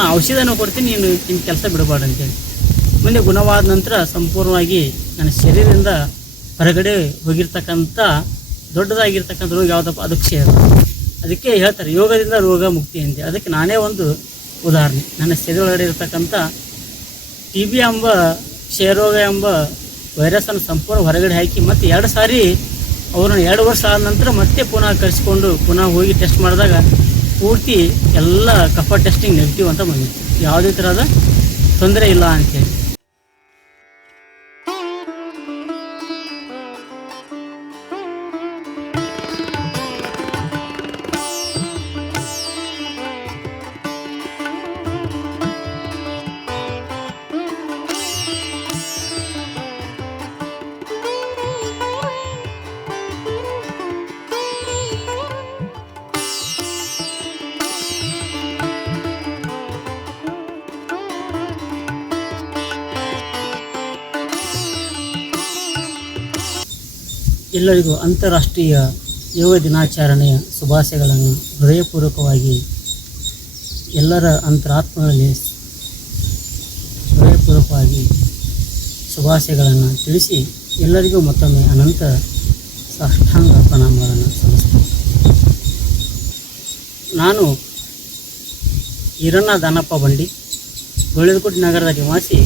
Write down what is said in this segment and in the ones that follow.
ನಾನು ಔಷಧಿಯನ್ನು ಕೊಡ್ತೀನಿ, ನೀನು ನಿನ್ನ ಕೆಲಸ ಬಿಡಬಾರ್ದು ಅಂತೇಳಿ. ಮುಂದೆ ಗುಣವಾದ ನಂತರ ಸಂಪೂರ್ಣವಾಗಿ ನನ್ನ ಶರೀರದಿಂದ ಹೊರಗಡೆ ಹೋಗಿರ್ತಕ್ಕಂಥ ದೊಡ್ಡದಾಗಿರ್ತಕ್ಕಂಥ ರೋಗ ಯಾವುದಪ್ಪ, ಅದು ಕ್ಷಯ. ಅದಕ್ಕೆ ಹೇಳ್ತಾರೆ ಯೋಗದಿಂದ ರೋಗ ಮುಕ್ತಿ ಅಂತ. ಅದಕ್ಕೆ ನಾನೇ ಒಂದು ಉದಾಹರಣೆ. ನನ್ನ ಶರೀರ ಒಳಗಡೆ ಇರತಕ್ಕಂಥ TB ಎಂಬ ಕ್ಷಯರೋಗ ಎಂಬ ವೈರಸನ್ನು ಸಂಪೂರ್ಣ ಹೊರಗಡೆ ಹಾಕಿ ಮತ್ತೆ 2 ಸಾರಿ ಅವ್ರನ್ನ 2 ವರ್ಷ ಆದ ನಂತರ ಮತ್ತೆ ಪುನಃ ಕರೆಸಿಕೊಂಡು ಪುನಃ ಹೋಗಿ ಟೆಸ್ಟ್ ಮಾಡಿದಾಗ ಪೂರ್ತಿ ಎಲ್ಲ ಕಫ ಟೆಸ್ಟಿಂಗ್ ನೆಗೆಟಿವ್ ಅಂತ ಬಂದಿತ್ತು. ಯಾವುದೇ ಥರದ ತೊಂದರೆ ಇಲ್ಲ ಅಂತೇಳಿ. ಎಲ್ಲರಿಗೂ ಅಂತಾರಾಷ್ಟ್ರೀಯ ಯೋಗ ದಿನಾಚರಣೆಯ ಶುಭಾಶಯಗಳನ್ನು ಹೃದಯಪೂರ್ವಕವಾಗಿ ಎಲ್ಲರ ಅಂತರಾತ್ಮಗಳಲ್ಲಿ ಹೃದಯಪೂರ್ವಕವಾಗಿ ಶುಭಾಶಯಗಳನ್ನು ತಿಳಿಸಿ ಎಲ್ಲರಿಗೂ ಮತ್ತೊಮ್ಮೆ ಅನಂತ ಸಾಷ್ಟಾಂಗ ಪ್ರಣಾಮಗಳನ್ನು ಸಲ್ಲಿಸ್ತೇನೆ. ನಾನು ಈರಣ್ಣ ದಾನಪ್ಪ ಬಂಡಿ, ಗೋಳಿದಕೋಟೆ ನಗರದ ನಿವಾಸಿ,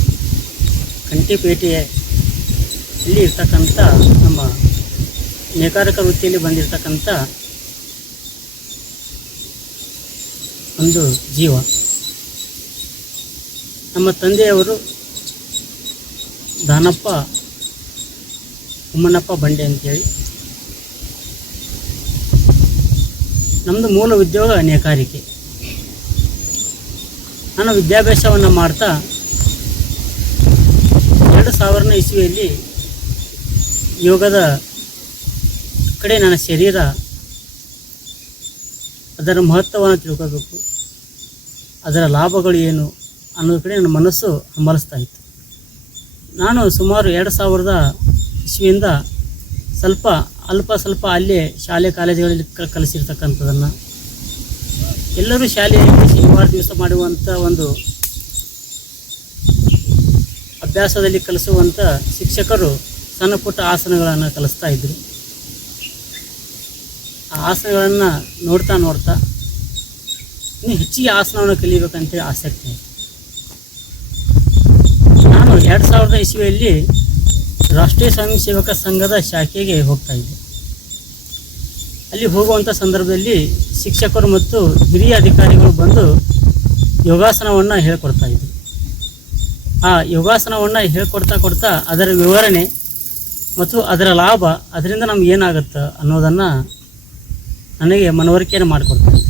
ಕಂಟಿಪೇಟೆಯಲ್ಲಿ ಇರ್ತಕ್ಕಂಥ ನಮ್ಮ ನೇಕಾರಕ ವೃತ್ತಿಯಲ್ಲಿ ಬಂದಿರತಕ್ಕಂಥ ಒಂದು ಜೀವ. ನಮ್ಮ ತಂದೆಯವರು ದಾನಪ್ಪ ಉಮ್ಮಣ್ಣಪ್ಪ ಬಂಡೆ ಅಂತೇಳಿ. ನಮ್ಮದು ಮೂಲ ಉದ್ಯೋಗ ನೇಕಾರಿಕೆ. ನಾನು ವಿದ್ಯಾಭ್ಯಾಸವನ್ನು ಮಾಡ್ತಾ 2000ನೇ ಇಸ್ವಿಯಲ್ಲಿ ಯೋಗದ ಕಡೆ ನನ್ನ ಶರೀರ ಅದರ ಮಹತ್ವವನ್ನು ತಿಳ್ಕೋಬೇಕು, ಅದರ ಲಾಭಗಳು ಏನು ಅನ್ನೋದ್ರ ಕಡೆ ನನ್ನ ಮನಸ್ಸು ಹಂಬಲಿಸ್ತಾ ಇತ್ತು. ನಾನು ಸುಮಾರು 2000 ಇಸ್ವಿಯಿಂದ ಸ್ವಲ್ಪ ಅಲ್ಲೇ ಶಾಲೆ ಕಾಲೇಜುಗಳಲ್ಲಿ ಕಲಿಸಿರ್ತಕ್ಕಂಥದ್ದನ್ನು ಎಲ್ಲರೂ ಶಾಲೆಯಲ್ಲಿ ಶನಿವಾರ ದಿವಸ ಮಾಡುವಂಥ ಒಂದು ಅಭ್ಯಾಸದಲ್ಲಿ ಕಲಿಸುವಂಥ ಶಿಕ್ಷಕರು ಸಣ್ಣ ಪುಟ್ಟ ಆಸನಗಳನ್ನು ಕಲಿಸ್ತಾ ಇದ್ದರು. ಆ ಆಸನಗಳನ್ನು ನೋಡ್ತಾ ಇನ್ನೂ ಹೆಚ್ಚಿಗೆ ಆಸನವನ್ನು ಕಲಿಬೇಕಂತೇಳಿ ಆಸಕ್ತಿ ಆಯಿತು. ನಾನು 2000 ಇಸ್ವಿಯಲ್ಲಿ ರಾಷ್ಟ್ರೀಯ ಸ್ವಯಂ ಸೇವಕ ಸಂಘದ ಶಾಖೆಗೆ ಹೋಗ್ತಾ ಇದ್ದೆ. ಅಲ್ಲಿ ಹೋಗುವಂಥ ಸಂದರ್ಭದಲ್ಲಿ ಶಿಕ್ಷಕರು ಮತ್ತು ಹಿರಿಯ ಅಧಿಕಾರಿಗಳು ಬಂದು ಯೋಗಾಸನವನ್ನು ಹೇಳ್ಕೊಡ್ತಾ ಇದ್ದರು. ಆ ಯೋಗಾಸನವನ್ನು ಹೇಳ್ಕೊಡ್ತಾ ಅದರ ವಿವರಣೆ ಮತ್ತು ಅದರ ಲಾಭ, ಅದರಿಂದ ನಮ್ಗೆ ಏನಾಗುತ್ತೆ ಅನ್ನೋದನ್ನು ನನಗೆ ಮನವರಿಕೆಯನ್ನು ಮಾಡಿಕೊಡ್ತಾರೆ.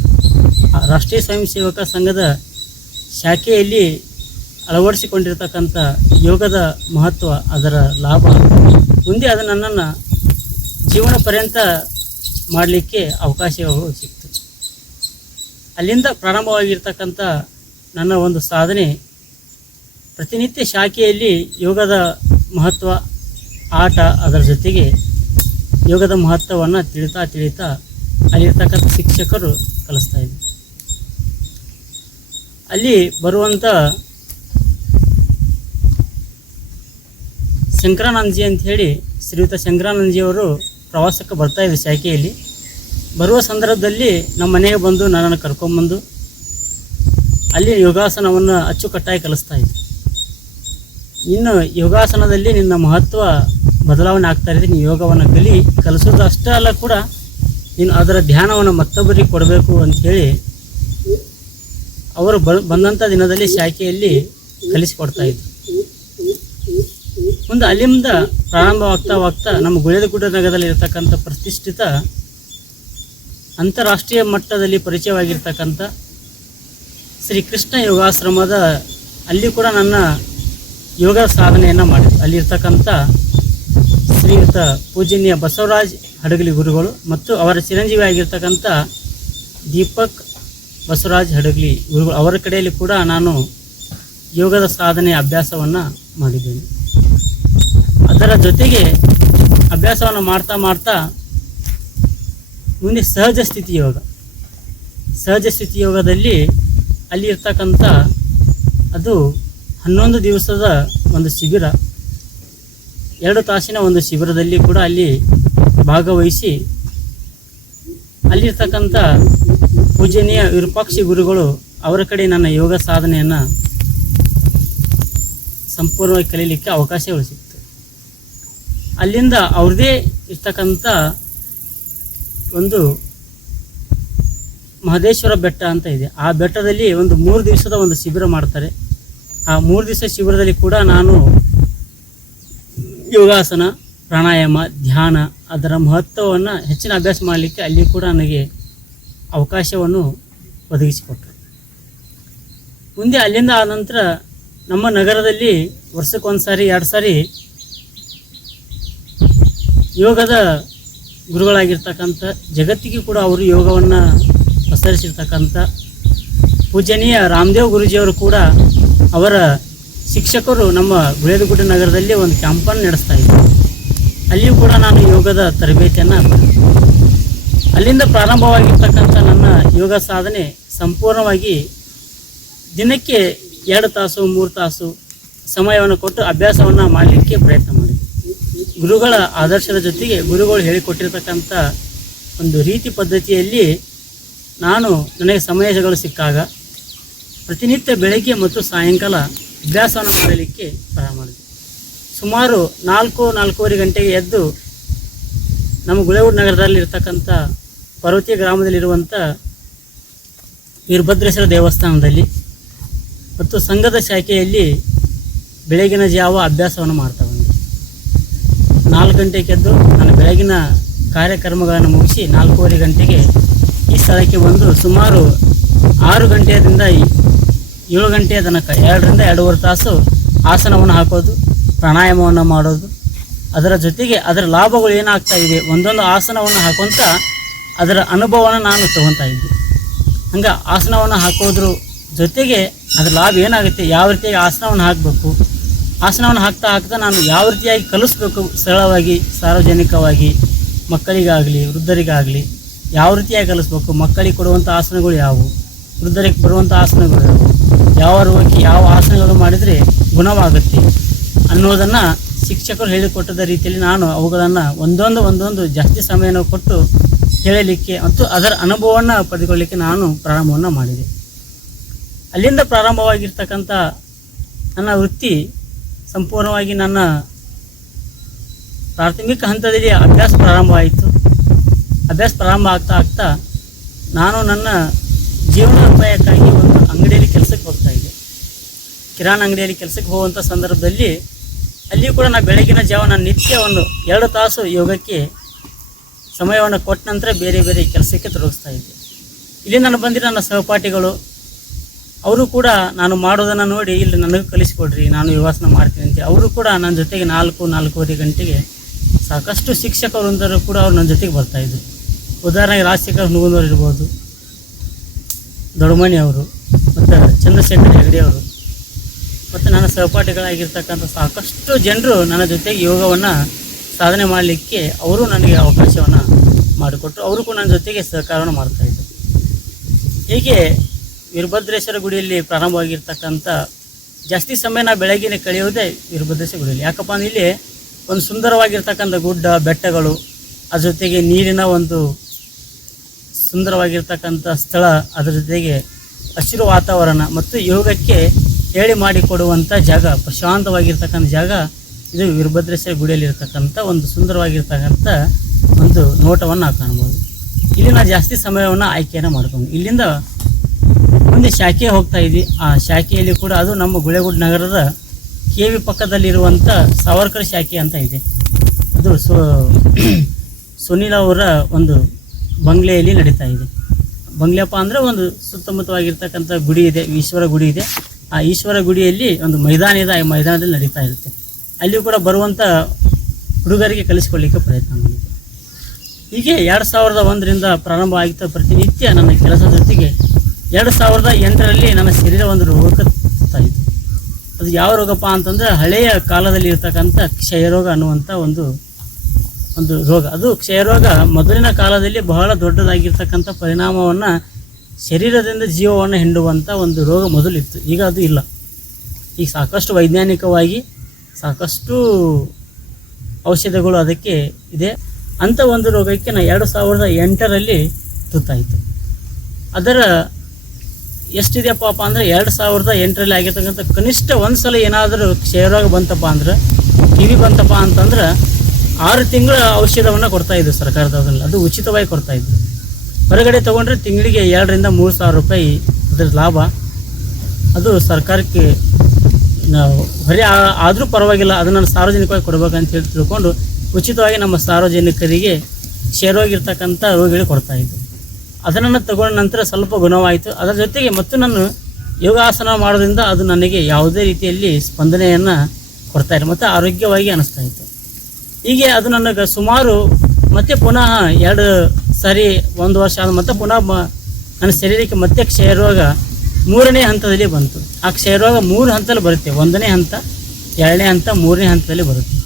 ರಾಷ್ಟ್ರೀಯ ಸ್ವಯಂ ಸೇವಕ ಸಂಘದ ಶಾಖೆಯಲ್ಲಿ ಅಳವಡಿಸಿಕೊಂಡಿರ್ತಕ್ಕಂಥ ಯೋಗದ ಮಹತ್ವ, ಅದರ ಲಾಭ, ಮುಂದೆ ಅದು ನನ್ನನ್ನು ಜೀವನ ಪರ್ಯಂತ ಮಾಡಲಿಕ್ಕೆ ಅವಕಾಶಗಳು ಸಿಕ್ತು. ಅಲ್ಲಿಂದ ಪ್ರಾರಂಭವಾಗಿರ್ತಕ್ಕಂಥ ನನ್ನ ಒಂದು ಸಾಧನೆ, ಪ್ರತಿನಿತ್ಯ ಶಾಖೆಯಲ್ಲಿ ಯೋಗದ ಮಹತ್ವ, ಆಟ, ಅದರ ಜೊತೆಗೆ ಯೋಗದ ಮಹತ್ವವನ್ನು ತಿಳಿತಾ ಅಲ್ಲಿರ್ತಕ್ಕಂಥ ಶಿಕ್ಷಕರು ಕಲಿಸ್ತಾ ಇದ್ದರು. ಅಲ್ಲಿ ಬರುವಂಥ ಶಂಕರಾನಂದಜಿ ಅಂಥೇಳಿ ಶ್ರೀಯುತ ಶಂಕರಾನಂದಜಿಯವರು ಪ್ರವಾಸಕ್ಕೆ ಬರ್ತಾಯಿದ್ರು. ಶಾಖೆಯಲ್ಲಿ ಬರುವ ಸಂದರ್ಭದಲ್ಲಿ ನಮ್ಮ ಮನೆಗೆ ಬಂದು ನನ್ನನ್ನು ಕರ್ಕೊಂಬಂದು ಅಲ್ಲಿ ಯೋಗಾಸನವನ್ನು ಅಚ್ಚುಕಟ್ಟಾಗಿ ಕಲಿಸ್ತಾ ಇದ್ದರು. ಇನ್ನು ಯೋಗಾಸನದಲ್ಲಿ ನಿನ್ನ ಮಹತ್ವ ಬದಲಾವಣೆ ಆಗ್ತಾ ಇದೆ, ನೀನು ಯೋಗವನ್ನು ಕಲಿಸೋದು ಅಷ್ಟೇ ಅಲ್ಲ, ಕೂಡ ನೀನು ಅದರ ಧ್ಯಾನವನ್ನು ಮತ್ತೊಬ್ಬರಿಗೆ ಕೊಡಬೇಕು ಅಂಥೇಳಿ ಅವರು ಬಂದಂಥ ದಿನದಲ್ಲಿ ಶಾಖೆಯಲ್ಲಿ ಕಲಿಸಿಕೊಡ್ತಾಯಿದ್ರು. ಮುಂದೆ ಅಲ್ಲಿಂದ ಪ್ರಾರಂಭವಾಗ್ತಾ ನಮ್ಮ ಗುಳೇದಗುಡ್ಡ ನಗರದಲ್ಲಿ ಇರತಕ್ಕಂಥ ಪ್ರತಿಷ್ಠಿತ ಅಂತಾರಾಷ್ಟ್ರೀಯ ಮಟ್ಟದಲ್ಲಿ ಪರಿಚಯವಾಗಿರ್ತಕ್ಕಂಥ ಶ್ರೀ ಕೃಷ್ಣ ಯೋಗಾಶ್ರಮದ ಅಲ್ಲಿ ಕೂಡ ನನ್ನ ಯೋಗ ಸಾಧನೆಯನ್ನು ಮಾಡಿದೆ. ಅಲ್ಲಿರ್ತಕ್ಕಂಥ ಶ್ರೀಯುತ ಪೂಜನೀಯ ಬಸವರಾಜ್ ಹಡಗಲಿ ಗುರುಗಳು ಮತ್ತು ಅವರ ಚಿರಂಜೀವಿ ಆಗಿರ್ತಕ್ಕಂಥ ದೀಪಕ್ ಬಸವರಾಜ್ ಹಡಗಲಿ ಗುರುಗಳು, ಅವರ ಕಡೆಯಲ್ಲಿ ಕೂಡ ನಾನು ಯೋಗದ ಸಾಧನೆ ಅಭ್ಯಾಸವನ್ನು ಮಾಡಿದ್ದೇನೆ. ಅದರ ಜೊತೆಗೆ ಅಭ್ಯಾಸವನ್ನು ಮಾಡ್ತಾ ಮುಂದೆ ಸಹಜ ಸ್ಥಿತಿ ಯೋಗದಲ್ಲಿ ಅಲ್ಲಿ ಇರ್ತಕ್ಕಂಥ ಅದು 11 ದಿವಸದ ಒಂದು ಶಿಬಿರ, 2 ತಾಸಿನ ಒಂದು ಶಿಬಿರದಲ್ಲಿ ಕೂಡ ಅಲ್ಲಿ ಭಾಗವಹಿಸಿ ಅಲ್ಲಿರ್ತಕ್ಕಂಥ ಪೂಜನೀಯ ವಿರೂಪಾಕ್ಷ ಗುರುಗಳು ಅವರ ಕಡೆ ನನ್ನ ಯೋಗ ಸಾಧನೆಯನ್ನು ಸಂಪೂರ್ಣವಾಗಿ ಕಲೀಲಿಕ್ಕೆ ಅವಕಾಶ ಸಿಕ್ತು. ಅಲ್ಲಿಂದ ಅವ್ರದ್ದೇ ಇರ್ತಕ್ಕಂಥ ಒಂದು ಮಹದೇಶ್ವರ ಬೆಟ್ಟ ಅಂತ ಇದೆ. ಆ ಬೆಟ್ಟದಲ್ಲಿ ಒಂದು 3 ದಿವಸದ ಒಂದು ಶಿಬಿರ ಮಾಡ್ತಾರೆ. ಆ 3 ದಿವಸ ಶಿಬಿರದಲ್ಲಿ ಕೂಡ ನಾನು ಯೋಗಾಸನ, ಪ್ರಾಣಾಯಾಮ, ಧ್ಯಾನ ಅದರ ಮಹತ್ವವನ್ನು ಹೆಚ್ಚಿನ ಅಭ್ಯಾಸ ಮಾಡಲಿಕ್ಕೆ ಅಲ್ಲಿ ಕೂಡ ನನಗೆ ಅವಕಾಶವನ್ನು ಒದಗಿಸಿಕೊಟ್ಟರು. ಮುಂದೆ ಅಲ್ಲಿಂದ ಆದ ನಂತರ ನಮ್ಮ ನಗರದಲ್ಲಿ ವರ್ಷಕ್ಕೊಂದು ಸಾರಿ 2 ಸಾರಿ ಯೋಗದ ಗುರುಗಳಾಗಿರ್ತಕ್ಕಂಥ, ಜಗತ್ತಿಗೆ ಕೂಡ ಅವರು ಯೋಗವನ್ನು ಪಸರಿಸಿರ್ತಕ್ಕಂಥ ಪೂಜನೀಯ ರಾಮದೇವ್ ಗುರೂಜಿಯವರು ಕೂಡ ಅವರ ಶಿಕ್ಷಕರು ನಮ್ಮ ಗುಳೇದಗುಡ್ಡ ನಗರದಲ್ಲಿ ಒಂದು ಕ್ಯಾಂಪನ್ನು ನಡೆಸ್ತಾ ಇದ್ದರು. ಅಲ್ಲಿಯೂ ಕೂಡ ನಾನು ಯೋಗದ ತರಬೇತಿಯನ್ನು ಪಡೆದೆ. ಅಲ್ಲಿಂದ ಪ್ರಾರಂಭವಾಗಿರ್ತಕ್ಕಂಥ ನನ್ನ ಯೋಗ ಸಾಧನೆ ಸಂಪೂರ್ಣವಾಗಿ ದಿನಕ್ಕೆ 2 ತಾಸು 3 ತಾಸು ಸಮಯವನ್ನು ಕೊಟ್ಟು ಅಭ್ಯಾಸವನ್ನು ಮಾಡಲಿಕ್ಕೆ ಪ್ರಯತ್ನ ಮಾಡಿದೆ. ಗುರುಗಳ ಆದರ್ಶದ ಜೊತೆಗೆ ಗುರುಗಳು ಹೇಳಿಕೊಟ್ಟಿರ್ತಕ್ಕಂಥ ಒಂದು ರೀತಿ ಪದ್ಧತಿಯಲ್ಲಿ ನಾನು ನನಗೆ ಸಮಯಗಳು ಸಿಕ್ಕಾಗ ಪ್ರತಿನಿತ್ಯ ಬೆಳಗ್ಗೆ ಮತ್ತು ಸಾಯಂಕಾಲ ಅಭ್ಯಾಸವನ್ನು ಮಾಡಲಿಕ್ಕೆ ಪ್ರಾರಂಭ ಮಾಡಿದೆ. ಸುಮಾರು 4-4:30 ಗಂಟೆಗೆ ಎದ್ದು ನಮ್ಮ ಗುಳೇಗುಡ್ಡ ನಗರದಲ್ಲಿರ್ತಕ್ಕಂಥ ಪರ್ವತೀಯ ಗ್ರಾಮದಲ್ಲಿರುವಂಥ ವೀರಭದ್ರೇಶ್ವರ ದೇವಸ್ಥಾನದಲ್ಲಿ ಮತ್ತು ಸಂಘದ ಶಾಖೆಯಲ್ಲಿ ಬೆಳಗಿನ ಜಾವ ಅಭ್ಯಾಸವನ್ನು ಮಾಡ್ತಾ ಬಂದೆ. 4 ಗಂಟೆಗೆ ಎದ್ದು ನನ್ನ ಬೆಳಗಿನ ಕಾರ್ಯಕ್ರಮಗಳನ್ನು ಮುಗಿಸಿ 4:30 ಗಂಟೆಗೆ ಈ ಸ್ಥಳಕ್ಕೆ ಬಂದು ಸುಮಾರು 6 ಗಂಟೆಯಿಂದ 7 ಗಂಟೆಯ ತನಕ 2ರಿಂದ 2.5 ತಾಸು ಆಸನವನ್ನು ಹಾಕೋದು, ಪ್ರಾಣಾಯಾಮವನ್ನು ಮಾಡೋದು. ಅದರ ಜೊತೆಗೆ ಅದರ ಲಾಭಗಳು ಏನಾಗ್ತಾ ಇದೆ, ಒಂದೊಂದು ಆಸನವನ್ನು ಹಾಕೊಂತ ಅದರ ಅನುಭವವನ್ನು ನಾನು ತಗೊತಾ ಇದ್ದೆ. ಹಂಗೆ ಆಸನವನ್ನು ಹಾಕೋದ್ರ ಜೊತೆಗೆ ಅದರ ಲಾಭ ಏನಾಗುತ್ತೆ, ಯಾವ ರೀತಿಯಾಗಿ ಆಸನವನ್ನು ಹಾಕಬೇಕು, ಆಸನವನ್ನು ಹಾಕ್ತಾ ನಾನು ಯಾವ ರೀತಿಯಾಗಿ ಕಲಿಸ್ಬೇಕು, ಸರಳವಾಗಿ ಸಾರ್ವಜನಿಕವಾಗಿ ಮಕ್ಕಳಿಗಾಗಲಿ ವೃದ್ಧರಿಗಾಗಲಿ ಯಾವ ರೀತಿಯಾಗಿ ಕಲಿಸ್ಬೇಕು, ಮಕ್ಕಳಿಗೆ ಕೊಡುವಂಥ ಆಸನಗಳು ಯಾವುವು, ವೃದ್ಧರಿಗೆ ಬರುವಂಥ ಆಸನಗಳು ಯಾವುವು, ಯಾವ ರೋಗಕ್ಕೆ ಯಾವ ಆಸನಗಳು ಮಾಡಿದರೆ ಗುಣವಾಗುತ್ತೆ ಅನ್ನೋದನ್ನು ಶಿಕ್ಷಕರು ಹೇಳಿಕೊಟ್ಟದ ರೀತಿಯಲ್ಲಿ ನಾನು ಅವುಗಳನ್ನು ಒಂದೊಂದು ಜಾಸ್ತಿ ಸಮಯವನ್ನು ಕೊಟ್ಟು ಹೇಳಲಿಕ್ಕೆ ಮತ್ತು ಅದರ ಅನುಭವವನ್ನು ಪಡೆದುಕೊಳ್ಳಲಿಕ್ಕೆ ನಾನು ಪ್ರಾರಂಭವನ್ನು ಮಾಡಿದೆ. ಅಲ್ಲಿಂದ ಪ್ರಾರಂಭವಾಗಿರ್ತಕ್ಕಂಥ ನನ್ನ ವೃತ್ತಿ ಸಂಪೂರ್ಣವಾಗಿ ನನ್ನ ಪ್ರಾಥಮಿಕ ಹಂತದಲ್ಲಿ ಅಭ್ಯಾಸ ಪ್ರಾರಂಭವಾಯಿತು. ಅಭ್ಯಾಸ ಪ್ರಾರಂಭ ಆಗ್ತಾ ನಾನು ನನ್ನ ಜೀವನೋಪಾಯಕ್ಕಾಗಿ ಒಂದು ಅಂಗಡಿಯಲ್ಲಿ ಕೆಲಸಕ್ಕೆ ಹೋಗ್ತಾ ಇದ್ದೆ. ಕಿರಾಣಿ ಅಂಗಡಿಯಲ್ಲಿ ಕೆಲಸಕ್ಕೆ ಹೋಗುವಂಥ ಸಂದರ್ಭದಲ್ಲಿ ಅಲ್ಲಿ ಕೂಡ ನಾನು ಬೆಳಗಿನ ಜಾವ ನಾನು ನಿತ್ಯ ಒಂದು 2 ತಾಸು ಯೋಗಕ್ಕೆ ಸಮಯವನ್ನು ಕೊಟ್ಟ ನಂತರ ಬೇರೆ ಬೇರೆ ಕೆಲಸಕ್ಕೆ ತೊಡಗಿಸ್ತಾ ಇದ್ದೆ. ಇಲ್ಲಿ ನಾನು ಬಂದಿರೋ ನನ್ನ ಸಹಪಾಠಿಗಳು ಅವರು ಕೂಡ ನಾನು ಮಾಡೋದನ್ನು ನೋಡಿ ಇಲ್ಲಿ ನನಗೆ ಕಲಿಸಿಕೊಡ್ರಿ, ನಾನು ಯೋಗಾಸನ ಮಾಡ್ತೀನಿ ಅಂತ ಅವರು ಕೂಡ ನನ್ನ ಜೊತೆಗೆ 4-4:30 ಗಂಟೆಗೆ ಸಾಕಷ್ಟು ಶಿಕ್ಷಕರು ಕೂಡ ಅವ್ರು ನನ್ನ ಜೊತೆಗೆ ಬರ್ತಾಯಿದ್ರು. ಉದಾಹರಣೆಗೆ ರಾಜಶೇಖರ್ ಹುನಗುಂದವರು ಇರ್ಬೋದು, ದೊಡ್ಡಮಣಿ ಅವರು ಮತ್ತು ಚಂದ್ರಶೇಖರ್ ಹೆಗಡೆ ಅವರು ಮತ್ತು ನನ್ನ ಸಹಪಾಠಿಗಳಾಗಿರ್ತಕ್ಕಂಥ ಸಾಕಷ್ಟು ಜನರು ನನ್ನ ಜೊತೆಗೆ ಯೋಗವನ್ನು ಸಾಧನೆ ಮಾಡಲಿಕ್ಕೆ ಅವರು ನನಗೆ ಅವಕಾಶವನ್ನು ಮಾಡಿಕೊಟ್ರು. ಅವರು ಕೂಡ ನನ್ನ ಜೊತೆಗೆ ಸಹಕಾರವನ್ನು ಮಾಡ್ತಾಯಿದ್ರು. ಹೀಗೆ ವೀರಭದ್ರೇಶ್ವರ ಗುಡಿಯಲ್ಲಿ ಪ್ರಾರಂಭವಾಗಿರ್ತಕ್ಕಂಥ ಜಾಸ್ತಿ ಸಮಯ ನಾವು ಬೆಳಗಿನ ಕಳೆಯೋದೇ ವೀರಭದ್ರೇಶ್ವರ ಗುಡಿಯಲ್ಲಿ. ಯಾಕಪ್ಪ ಅಂದ್ರೆ ಇಲ್ಲಿ ಒಂದು ಸುಂದರವಾಗಿರ್ತಕ್ಕಂಥ ಗುಡ್ಡ ಬೆಟ್ಟಗಳು, ಅದ್ರ ಜೊತೆಗೆ ನೀರಿನ ಒಂದು ಸುಂದರವಾಗಿರ್ತಕ್ಕಂಥ ಸ್ಥಳ, ಅದರ ಜೊತೆಗೆ ಹಸಿರು ವಾತಾವರಣ ಮತ್ತು ಯೋಗಕ್ಕೆ ಹೇಳಿ ಮಾಡಿಕೊಡುವಂಥ ಜಾಗ, ಪ್ರಶಾಂತವಾಗಿರ್ತಕ್ಕಂಥ ಜಾಗ ಇದು ವೀರಭದ್ರೇಶ್ವರ ಗುಡಿಯಲ್ಲಿ ಇರ್ತಕ್ಕಂಥ ಒಂದು ಸುಂದರವಾಗಿರ್ತಕ್ಕಂಥ ಒಂದು ನೋಟವನ್ನು ನಾವು ಕಾಣ್ಬೋದು. ಇಲ್ಲಿ ನಾವು ಜಾಸ್ತಿ ಸಮಯವನ್ನು ಆಯ್ಕೆಯನ್ನು ಮಾಡ್ಕೊಂಡು ಇಲ್ಲಿಂದ ಮುಂದೆ ಶಾಖೆ ಹೋಗ್ತಾ ಇದ್ವಿ. ಆ ಶಾಖೆಯಲ್ಲಿ ಕೂಡ ಅದು ನಮ್ಮ ಗುಳೇಗುಡ್ಡ ನಗರದ KV ಪಕ್ಕದಲ್ಲಿರುವಂಥ ಸಾವರ್ಕರ್ ಶಾಖೆ ಅಂತ ಇದೆ. ಅದು ಸುನೀಲ್ ಅವರ ಒಂದು ಬಂಗ್ಲೆಯಲ್ಲಿ ನಡೀತಾ ಇದೆ. ಬಂಗ್ಲೆಪ್ಪ ಅಂದರೆ ಒಂದು ಸುತ್ತಮುತ್ತವಾಗಿರ್ತಕ್ಕಂಥ ಗುಡಿ ಇದೆ, ಈಶ್ವರ ಗುಡಿ ಇದೆ. ಆ ಈಶ್ವರ ಗುಡಿಯಲ್ಲಿ ಒಂದು ಮೈದಾನ ಇದೆ, ಆ ಮೈದಾನದಲ್ಲಿ ನಡೀತಾ ಇರುತ್ತೆ. ಅಲ್ಲಿಯೂ ಕೂಡ ಬರುವಂಥ ಹುಡುಗರಿಗೆ ಕಲಿಸಿಕೊಳ್ಳಿಕ್ಕೆ ಪ್ರಯತ್ನ ಮಾಡಿದೆ. ಹೀಗೆ 2001ರಿಂದ ಪ್ರಾರಂಭ ಆಗಿತ್ತು. ಪ್ರತಿನಿತ್ಯ ನನ್ನ ಕೆಲಸದ ಜೊತೆಗೆ 2008ರಲ್ಲಿ ನನ್ನ ಶರೀರ ಒಂದು ರೋಗಕ್ಕೆ ತುತ್ತಾಯಿತು. ಅದು ಯಾವ ರೋಗಪ್ಪ ಅಂತಂದರೆ ಹಳೆಯ ಕಾಲದಲ್ಲಿ ಇರ್ತಕ್ಕಂಥ ಕ್ಷಯರೋಗ ಅನ್ನುವಂಥ ಒಂದು ರೋಗ. ಅದು ಕ್ಷಯರೋಗ ಮೊದಲಿನ ಕಾಲದಲ್ಲಿ ಬಹಳ ದೊಡ್ಡದಾಗಿರ್ತಕ್ಕಂಥ ಪರಿಣಾಮವನ್ನು ಶರೀರದಿಂದ ಜೀವವನ್ನು ಹಿಂಡುವಂಥ ಒಂದು ರೋಗ ಮೊದಲಿತ್ತು. ಈಗ ಅದು ಇಲ್ಲ. ಈಗ ಸಾಕಷ್ಟು ವೈಜ್ಞಾನಿಕವಾಗಿ ಸಾಕಷ್ಟು ಔಷಧಗಳು ಅದಕ್ಕೆ ಇದೆ. ಅಂಥ ಒಂದು ರೋಗಕ್ಕೆ ನಾನು 2008ರಲ್ಲಿ ತುತ್ತಾಯಿತು. ಅದರ ಎಷ್ಟಿದೆಯಪ್ಪ ಅಂದರೆ 2008ರಲ್ಲಿ ಆಗಿರ್ತಕ್ಕಂಥ ಕನಿಷ್ಠ ಒಂದು ಸಲ ಏನಾದರೂ ಕ್ಷಯರೋಗ ಬಂತಪ್ಪ ಅಂದ್ರೆ, ಟಿ ವಿ ಬಂತಪ್ಪ ಅಂತಂದ್ರೆ 6 ತಿಂಗಳ ಔಷಧವನ್ನು ಕೊಡ್ತಾಯಿದ್ರು ಸರ್ಕಾರದವ್ರಲ್ಲಿ. ಅದು ಉಚಿತವಾಗಿ ಕೊಡ್ತಾಯಿದ್ರು. ಹೊರಗಡೆ ತೊಗೊಂಡ್ರೆ ತಿಂಗಳಿಗೆ 2,000 3,000 ರೂಪಾಯಿ ಅದರ ಲಾಭ. ಅದು ಸರ್ಕಾರಕ್ಕೆ ಹೊರೆ ಆದರೂ ಪರವಾಗಿಲ್ಲ, ಅದನ್ನು ಸಾರ್ವಜನಿಕವಾಗಿ ಕೊಡಬೇಕಂತ ಹೇಳಿ ತಿಳ್ಕೊಂಡು ಉಚಿತವಾಗಿ ನಮ್ಮ ಸಾರ್ವಜನಿಕರಿಗೆ ಕ್ಷಯರೋಗಿರ್ತಕ್ಕಂಥ ರೋಗಿಗಳು ಕೊಡ್ತಾಯಿದ್ರು. ಅದನ್ನು ತಗೊಂಡ ನಂತರ ಸ್ವಲ್ಪ ಗುಣವಾಯಿತು. ಅದರ ಜೊತೆಗೆ ಮತ್ತು ನಾನು ಯೋಗಾಸನ ಮಾಡೋದ್ರಿಂದ ಅದು ನನಗೆ ಯಾವುದೇ ರೀತಿಯಲ್ಲಿ ಸ್ಪಂದನೆಯನ್ನು ಕೊಡ್ತಾಯಿಲ್ಲ ಮತ್ತು ಆರೋಗ್ಯವಾಗಿ ಅನ್ನಿಸ್ತಾಯಿತ್ತು. ಹೀಗೆ ಅದು ನನಗೆ ಸುಮಾರು ಮತ್ತೆ ಪುನಃ 2 ಸಾರಿ 1 ವರ್ಷ ಆದ ಮತ್ತೆ ಪುನಃ ನನ್ನ ಶರೀರಕ್ಕೆ ಮತ್ತೆ ಕ್ಷಯರೋಗ 3ನೇ ಹಂತದಲ್ಲಿ ಬಂತು. ಆ ಕ್ಷಯರೋಗ 3 ಹಂತದಲ್ಲಿ ಬರುತ್ತೆ. 1ನೇ ಹಂತ, 2ನೇ ಹಂತ, 3ನೇ ಹಂತದಲ್ಲಿ ಬರುತ್ತೆ.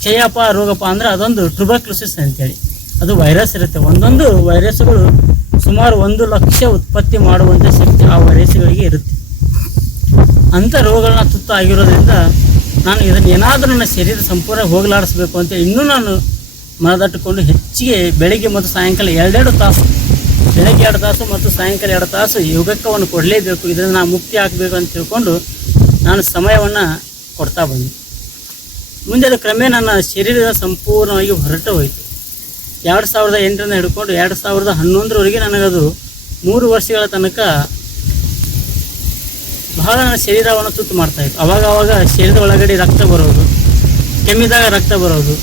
ಕ್ಷಯಪ್ಪ ರೋಗಪ್ಪ ಅಂದರೆ ಅದೊಂದು ಟ್ಯೂಬರ್ಕ್ಯುಲೋಸಿಸ್ ಅಂತೇಳಿ, ಅದು ವೈರಸ್ ಇರುತ್ತೆ. ಒಂದೊಂದು ವೈರಸ್ಗಳು ಸುಮಾರು 1 ಲಕ್ಷ ಉತ್ಪತ್ತಿ ಮಾಡುವಂಥ ಶಕ್ತಿ ಆ ವೈರಸ್ಗಳಿಗೆ ಇರುತ್ತೆ. ಅಂಥ ರೋಗಗಳನ್ನ ತುತ್ತು ಆಗಿರೋದ್ರಿಂದ ನಾನು ಇದನ್ನು ಏನಾದರೂ ನನ್ನ ಶರೀರ ಸಂಪೂರ್ಣ ಹೋಗಲಾಡಿಸ್ಬೇಕು ಅಂತೇಳಿ ಇನ್ನೂ ನಾನು ಮನದಟ್ಟುಕೊಂಡು ಹೆಚ್ಚಿಗೆ ಬೆಳಗ್ಗೆ ಮತ್ತು ಸಾಯಂಕಾಲ 2 ತಾಸು, ಬೆಳಗ್ಗೆ 2 ತಾಸು ಮತ್ತು ಸಾಯಂಕಾಲ 2 ತಾಸು ಯೋಗಕ್ಕವನ್ನು ಕೊಡಲೇಬೇಕು, ಇದನ್ನು ನಾನು ಮುಕ್ತಿ ಆಗಬೇಕು ಅಂತ ತಿಳ್ಕೊಂಡು ನಾನು ಸಮಯವನ್ನು ಕೊಡ್ತಾ ಬಂದೆ. ಮುಂದೆ ಅದು ಕ್ರಮೇಣ ನನ್ನ ಶರೀರದ ಸಂಪೂರ್ಣವಾಗಿ ಹೊರಟು ಹೋಯಿತು. 2008ರಿಂದ ಹಿಡ್ಕೊಂಡು 2011ರವರೆಗೆ ನನಗದು 3 ವರ್ಷಗಳ ತನಕ ಬಹಳ ನನ್ನ ಶರೀರವನ್ನು ತುತ್ತು ಮಾಡ್ತಾಯಿತ್ತು. ಅವಾಗ ಶರೀರದ ಒಳಗಡೆ ರಕ್ತ ಬರೋದು, ಕೆಮ್ಮಿದಾಗ ರಕ್ತ ಬರೋದು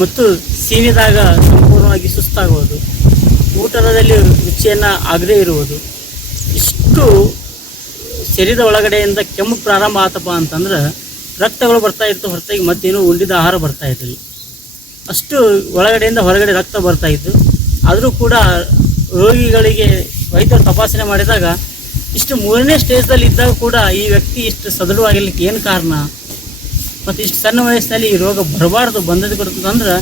ಮತ್ತು ಸೀನಿದಾಗ ಸಂಪೂರ್ಣವಾಗಿ ಸುಸ್ತಾಗೋದು, ಊಟದಲ್ಲಿ ರುಚಿಯನ್ನು ಆಗದೇ ಇರುವುದು, ಇಷ್ಟು ಶರೀರದ ಒಳಗಡೆಯಿಂದ ಕೆಮ್ಮು ಪ್ರಾರಂಭ ಆತಪ್ಪ ಅಂತಂದ್ರೆ ರಕ್ತಗಳು ಬರ್ತಾ ಇತ್ತು ಹೊರತಾಗಿ ಮತ್ತೇನು ಉಳಿದ ಆಹಾರ ಬರ್ತಾ ಇರಲಿಲ್ಲ. ಅಷ್ಟು ಒಳಗಡೆಯಿಂದ ಹೊರಗಡೆ ರಕ್ತ ಬರ್ತಾಯಿತ್ತು. ಆದರೂ ಕೂಡ ರೋಗಿಗಳಿಗೆ ವೈದ್ಯರು ತಪಾಸಣೆ ಮಾಡಿದಾಗ ಇಷ್ಟು 3ನೇ ಸ್ಟೇಜ್ದಲ್ಲಿ ಇದ್ದಾಗ ಕೂಡ ಈ ವ್ಯಕ್ತಿ ಇಷ್ಟು ಸದೃಢವಾಗಿರ್ಲಿಕ್ಕೆ ಏನು ಕಾರಣ, ಮತ್ತು ಇಷ್ಟು ಸಣ್ಣ ವಯಸ್ಸಿನಲ್ಲಿ ಈ ರೋಗ ಬರಬಾರ್ದು, ಬಂದದ್ದು ಕೊಡ್ತಂದ್ರೆ